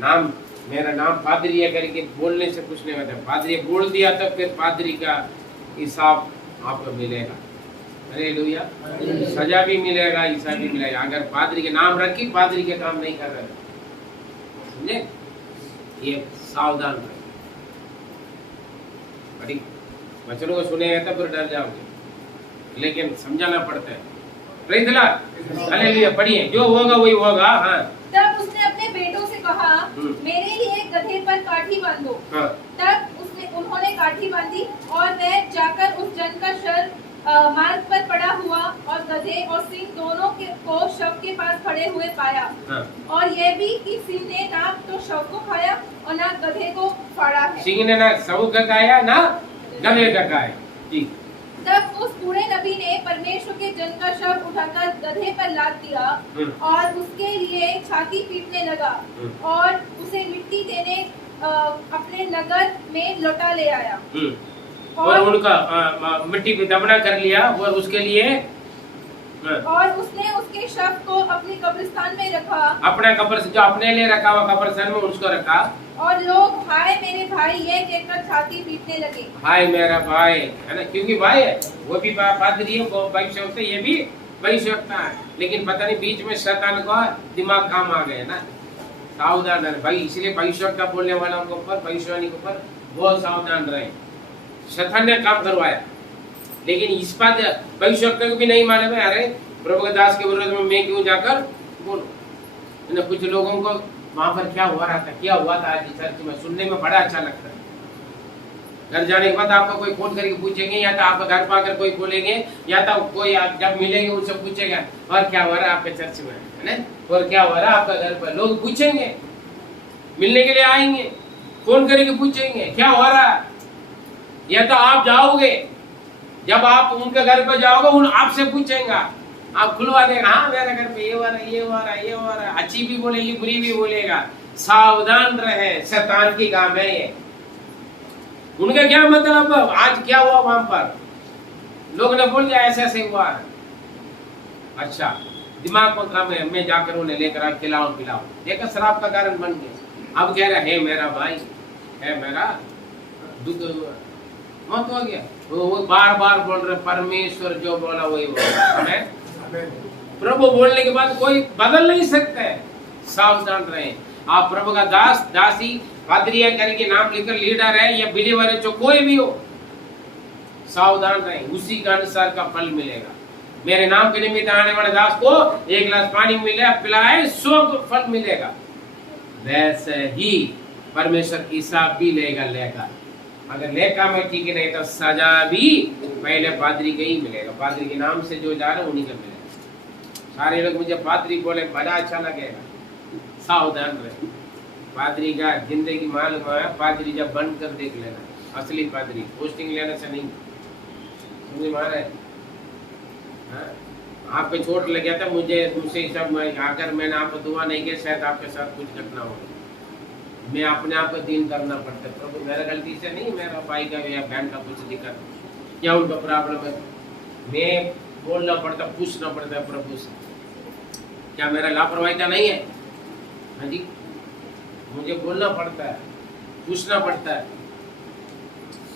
नाम मेरा नाम पादरी है करके बोलने से कुछ नहीं होता। पादरी बोल दिया तो फिर पादरी का हिसाब आपको मिलेगा। हालेलुया। सजा भी मिलेगा, हिसाब भी मिलेगा। अगर पादरी के नाम रखी, पादरी के काम नहीं कर रहे, समझे, ये सावधान रहे। बड़ी वचनों को सुनेगा तो फिर डर जाओगे, लेकिन समझाना पड़ता है। Praise the Lord. हालेलुया। पढ़िए, जो होगा वही होगा। हाँ। तब उसने अपने बेटों से कहा, मेरे लिए गधे पर काठी बांधो। हाँ। तब उन्होंने काठी बांधी और वह जाकर उस जन का शव मार्ग पर पड़ा हुआ और गधे और सिंह दोनों को शव के पास खड़े हुए पाया। हाँ। और यह भी कि सिंह ने ना तो शव को खाया और ना गधे को फाड़ा है। सिंह ने ना शव का खाया ना गधे का खाया। जी। तब उस बूढ़े नबी ने परमेश्वर के जन का शव उठाकर गधे पर लाद दिया और उसके लिए छाती पीटने लगा और उसे मिट्टी देने अपने नगर में लौटा ले आया। और उनका मिट्टी पे दबना कर लिया और उसके लिए और उसने उसके शव को अपनी कब्रिस्तान में रखा, अपना कब्र जो अपने लिए रखा हुआ कब्रिस्तान में उसको रखा। और लोग हाय मेरे भाई ये कहकर छाती पीटने लगे। हाय मेरा भाई, है ना, क्योंकि भाई है, वो भी पादरी है, वो भविष्यवक्ता, ये भी भविष्यवक्ता है। लेकिन पता नहीं बीच में शैतान का दिमाग काम आ गया ना। सावधान रहे भाई, इसलिए भविष्यवक्ता बोलने वालों के ऊपर, भविष्यवाणी के ऊपर बहुत सावधान रहे। शैतान ने काम करवाया, लेकिन इस बात भविष्यवक्ता को भी नहीं मालूम है। अरे प्रभु के दास के विरोध में मैं क्यों जाकर बोलूं। कुछ लोगों को वहां पर क्या हुआ था, क्या हुआ था आज चर्च में, सुनने में बड़ा अच्छा लगता है। घर जाने के बाद आपको कोई फोन करके पूछेंगे, या तो आपका घर पाकर कोई बोलेंगे, या तो कोई आप जब मिलेंगे उनसे पूछेगा और क्या हो रहा है आपके चर्च में, है ना, और क्या हो रहा है आपका घर पर। लोग पूछेंगे, मिलने के लिए आएंगे, फोन करके पूछेंगे क्या हो रहा है। या तो आप जाओगे, जब आप उनके घर पर जाओगे उन आपसे पूछेंगे, आप खुलवा देगा, हाँ मेरे घर पे ये हो रहा है, ये हो रहा है, ये हो रहा है। अच्छी भी बोलेगी, बुरी भी बोलेगा। सावधान रहे, शैतान की काम है ये। उनका क्या मतलब, आज क्या हुआ वहां पर, लोग ने बोल दिया ऐसे ऐसे हुआ है। अच्छा, दिमाग को काम है, मैं जाकर उन्हें लेकर खिलाओ पिलाओ, देखा शराब का कारण बन गया। अब कह रहा है मेरा भाई है, मेरा दुख मत हो गया। वो बार बार बोल रहे, परमेश्वर जो बोला वही बोला। हमें प्रभु बोलने के बाद कोई बदल नहीं सकता है। सावधान रहे। आप प्रभु का दास, दासी, पादरी करके नाम लिखकर लीडर है या बिलीवर है, जो कोई भी हो, सावधान रहे, उसी के अनुसार का फल मिलेगा। मेरे नाम के निमित्त आने वाले दास को एक गिलास पानी मिले पिलाए, 100 फल मिलेगा। वैसे ही परमेश्वर हिसाब भी लेगा। अगर लेखा में ठीक नहीं तो सजा भी पहले पादरी का ही मिलेगा। पादरी के नाम से जो जा रहा है उन्हीं का मिलेगा। सारे लोग मुझे पादरी बोले, बड़ा अच्छा लगेगा। सावधान रहे, पादरी का जिंदगी मालूम है। पादरी जब बंद कर देख लेना, असली पादरी पोस्टिंग लेने से नहीं। मुझे मारा है, आप पे चोट लग गया था, मुझसे सब आकर मैंने आपको दुआ नहीं किया, शायद आपके साथ कुछ घटना हो। मैं अपने आप को दीन करना पड़ता है। प्रभु मेरा गलती से नहीं, मेरा भाई का या बहन का कुछ दिक्कत, क्या उनका प्रॉब्लम है, मैं बोलना पड़ता, पूछना पड़ता है प्रभु से, क्या मेरा लापरवाही का नहीं है। हाँ जी, मुझे बोलना पड़ता है, पूछना पड़ता है।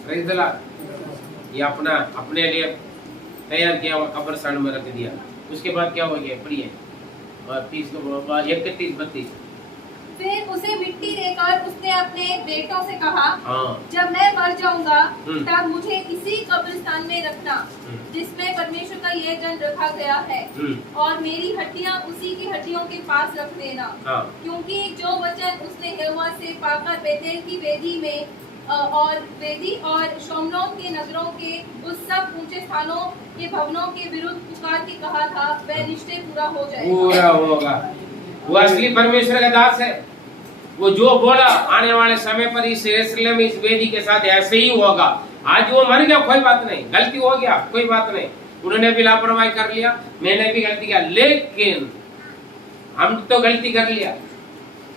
Praise the Lord. ये अपना अपने लिए तैयार किया हुआ कब्रिस्तान में रख दिया। उसके बाद क्या हो गया, प्रिय और 30 को 31-32 फिर उसे मिट्टी देकर उसने अपने बेटों से कहा, हाँ। जब मैं मर जाऊंगा हम्म। तब मुझे इसी कब्रिस्तान में रखना जिसमें परमेश्वर का यह जन रखा गया है, और मेरी हड्डियां उसी की हड्डियों के पास रख देना। हाँ। क्योंकि जो वचन उसने यहोवा से पाकर बेतेल की वेदी में और शोमरोन के नगरों के उस सब ऊंचे स्थानों के भवनों के विरुद्ध पुकार के कहा था, वह निश्चय पूरा हो जाएगा। पूरा होगा। वो असली परमेश्वर का दास है। वो जो बोला आने वाले समय पर इस यरूशलेम इस वेदी के साथ ऐसे ही होगा। आज वो मर गया, कोई बात नहीं, गलती हो गया, कोई बात नहीं, उन्होंने भी लापरवाही कर लिया, मैंने भी गलती किया, लेकिन हम तो गलती कर लिया,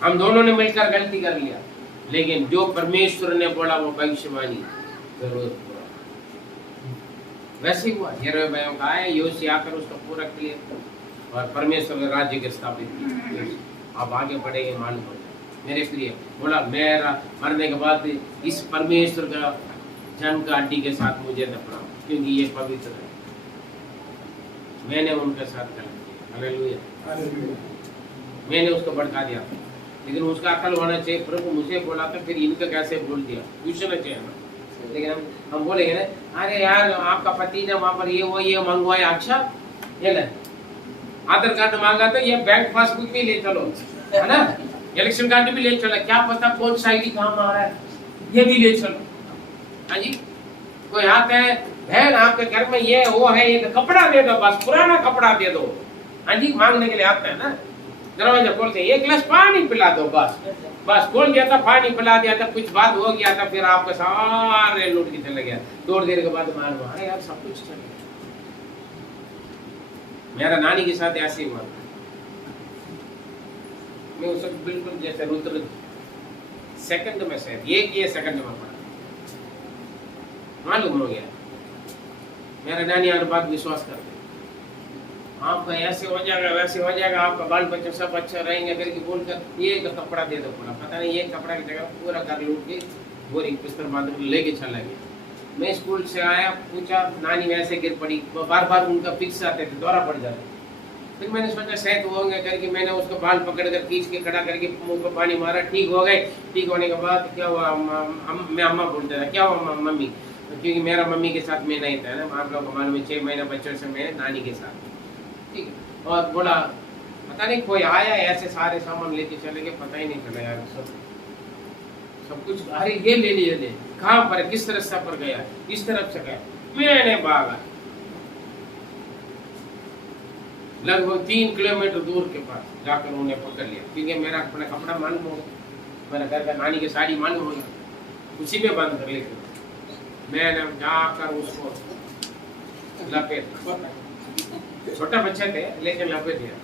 हम दोनों ने मिलकर गलती कर लिया, लेकिन जो परमेश्वर ने बोला वो भविष्यवाणी जरूर पूरा। वैसे ही हुआ। यरूशलेम का आया, योशिय्याह आकर उसको पूरा किया और परमेश्वर के राज्य के स्थापित किया। अब आगे बढ़ेंगे, मालूम हो मेरे प्रिय। बोला मेरा मरने के बाद इस परमेश्वर का जन का हड्डी के साथ मुझे दफना, क्योंकि ये पवित्र है। मैंने उनके साथ गलत किया, हालेलुया। मैंने उसको भड़का दिया, लेकिन उसका अकल होना चाहिए। प्रभु मुझे बोला था, फिर इनका कैसे बोल दिया, पूछना चाहिए ना। लेकिन हम बोलेंगे ना, अरे यार आपका पति ने वहां पर ये मंगवाया, अच्छा ये ले आधार कार्ड मांगा तो ये बैंक पासबुक भी ले चलो, है ना, इलेक्शन कार्ड भी ले चलो, क्या पता कौन सा आईडी काम आ रहा है, ये भी ले चलो। हाँ जी, कोई आता है, बहन आपके घर में ये वो है, ये तो कपड़ा दे दो, बस पुराना कपड़ा दे दो। हाँ जी, मांगने के लिए आता है ना, दरवाजा खोलते एक गिलास पानी पिला दो, बस खोल दिया था, पानी पिला दिया था, कुछ बात हो गया था, फिर आपके सारे लूट के चले गया। थोड़ी देर के बाद मालूम, अरे यार सब कुछ चले गया। मेरा नानी के साथ ऐसे ही हुआ, मैं उस वक्त बिल्कुल जैसे रुद्र सेकंड में से ये सेकंड में पड़ा, मालूम हो गया। मेरा नानी हर बात विश्वास करते, आपका ऐसे हो जाएगा वैसे हो जाएगा, आपका बाल बच्चे सब अच्छा रहेंगे करके बोलकर ये कपड़ा दे दो पूरा, पता नहीं ये कपड़ा की जगह पूरा घर लूट के बोरी बिस्तर बांध के लेके चला गया। मैं स्कूल से आया, पूछा, नानी वैसे गिर पड़ी, बार बार उनका फिक्स आते थे, दौरा पड़ जाता। फिर मैंने सोचा शायद होंगे करके मैंने उसको बाल पकड़ कर खींच के खड़ा करके मुंह को पानी मारा, ठीक हो गए। ठीक होने के बाद क्या हुआ, मैं अम्मा बोलता था, क्या हुआ मम्मी, क्योंकि मेरा मम्मी के साथ मैं नहीं था ना, आप लोगों को मालूम है 6 महीने बच्चों से मैं नानी के साथ, ठीक है। और बोला पता नहीं कोई आया ऐसे सारे सामान लेके चले गए, पता ही नहीं चला यार, सब कुछ, अरे ये ले लिए, कहाँ पर, किस रास्ता पर गया, इस तरफ से गया, मैंने भागा लगभग 3 किलोमीटर दूर के पास जाकर उन्हें पकड़ लिया, क्योंकि मेरा अपना कपड़ा मालूम हो गया, मेरा घर का नानी की साड़ी मालूम हो गया, उसी में बंद कर लेते। मैंने जाकर उसको लपेट, छोटा बच्चा थे लेकिन लपेट दिया।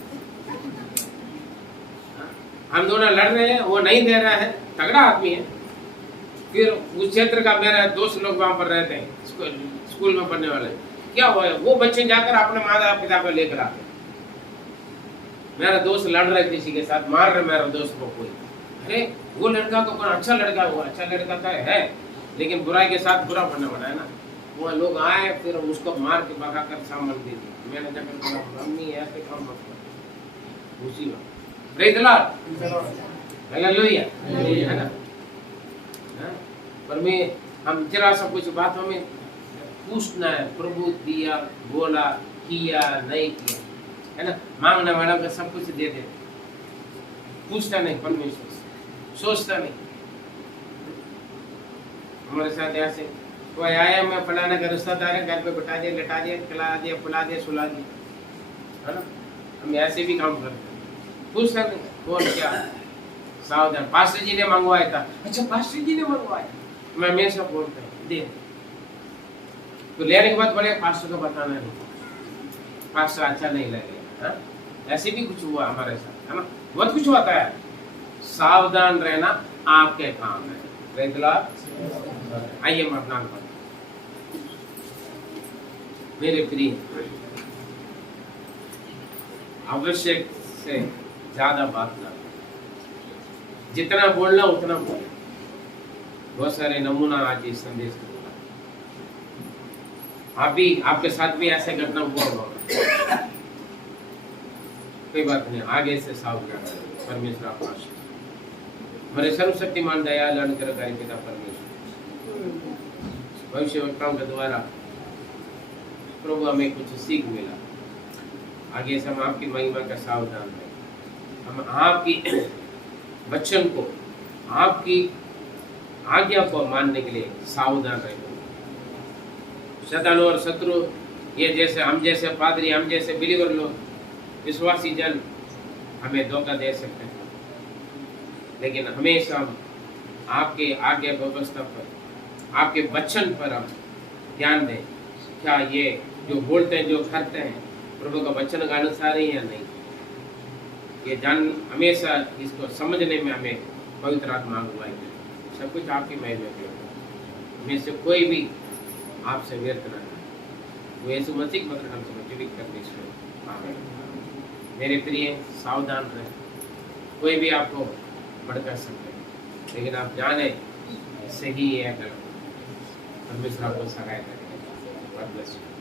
हम दोनों लड़ रहे हैं, वो नहीं दे रहा है, तगड़ा आदमी है। फिर उस क्षेत्र का मेरा दोस्त लोग वहां पर रहते हैं, स्कूल में पढ़ने वाले, क्या हुआ, वो बच्चे जाकर अपने माता पिता को लेकर आते। मेरा दोस्त लड़ रहे किसी के साथ, मार रहे मेरा दोस्त को कोई, अरे वो लड़का को कौन, अच्छा लड़का हुआ, अच्छा लड़का था है, लेकिन बुराई के साथ बुरा बनने वाला है ना। वो लोग आए, फिर उसको मार के भगा कर सामान दे दिया। मैंने जाकर बोला, मम्मी ऐसे काम मत करो, उसी वक्त प्रेज़ द लॉर्ड, हालेलुया, है ना। पर मैं हम जरा सा कुछ बातों में पूछना है, प्रभु दिया, बोला, किया, नहीं किया, है ना। मांगने वाला का सब कुछ दे दे, पूछता नहीं परमेश्वर से, सोचता नहीं। हमारे साथ ऐसे कोई आया, मैं फलाना का रिश्तेदार है, घर पे बैठा दिया, लटा दिया, खिला दिया, पिला दिया, सुला दिया, है ना। हम ऐसे भी काम करते हैं, पूछता नहीं कौन क्या, सावधान। पास्टर जी ने मंगवाया था, अच्छा पास्टर जी ने मंगवाया, मैं हमेशा बोलता हूँ दे, तो लेने के बाद बोले पास्टर को बताना नहीं, पास्टर अच्छा नहीं लगेगा, हाँ? ऐसे भी कुछ हुआ हमारे साथ, है ना, बहुत कुछ होता है। सावधान रहना आपके काम है। Praise the Lord. आइए मैं अपना मेरे प्रिय, आवश्यक से ज्यादा बात ना, जितना बोलना उतना बोलना। बहुत सारे नमूना आज इस संदेश में, आप भी, आपके साथ भी ऐसे घटना हुआ होगा, कोई बात नहीं, आगे से सावधान, परमेश्वर आपका आशीर्वाद। हमारे सर्वशक्तिमान दयाल अनुग्रहकारी पिता परमेश्वर, भविष्यवक्ताओं के द्वारा प्रभु हमें कुछ सीख मिला। आगे से हम आपकी महिमा का सावधान रहे, हम आपकी वचन को, आपकी आज्ञा को मानने के लिए सावधान रहे। शैतान और शत्रु ये जैसे हम जैसे पादरी, हम जैसे बिलीवर लोग, विश्वासी जन हमें धोखा दे सकते हैं, लेकिन हमेशा हम आपके आज्ञा व्यवस्था पर, आपके वचन पर हम ध्यान दें। क्या ये जो बोलते हैं, जो करते हैं, प्रभु का वचन का अनुसार ही या नहीं, ये जान हमेशा इसको समझने में हमें पवित्र आत्मा अगुवाई करे। सब कुछ आपकी महिमा में होगा, हमें से कोई भी आपसे व्यर्थ न रहे। वो यीशु मसीह के पवित्र नाम से जीवित करने से आमीन। मेरे प्रिय, सावधान रहे, कोई भी आपको भड़का सकते हैं, लेकिन आप जाने सही है गलत, परमेश्वर आपको सहायता करेगा। God bless you.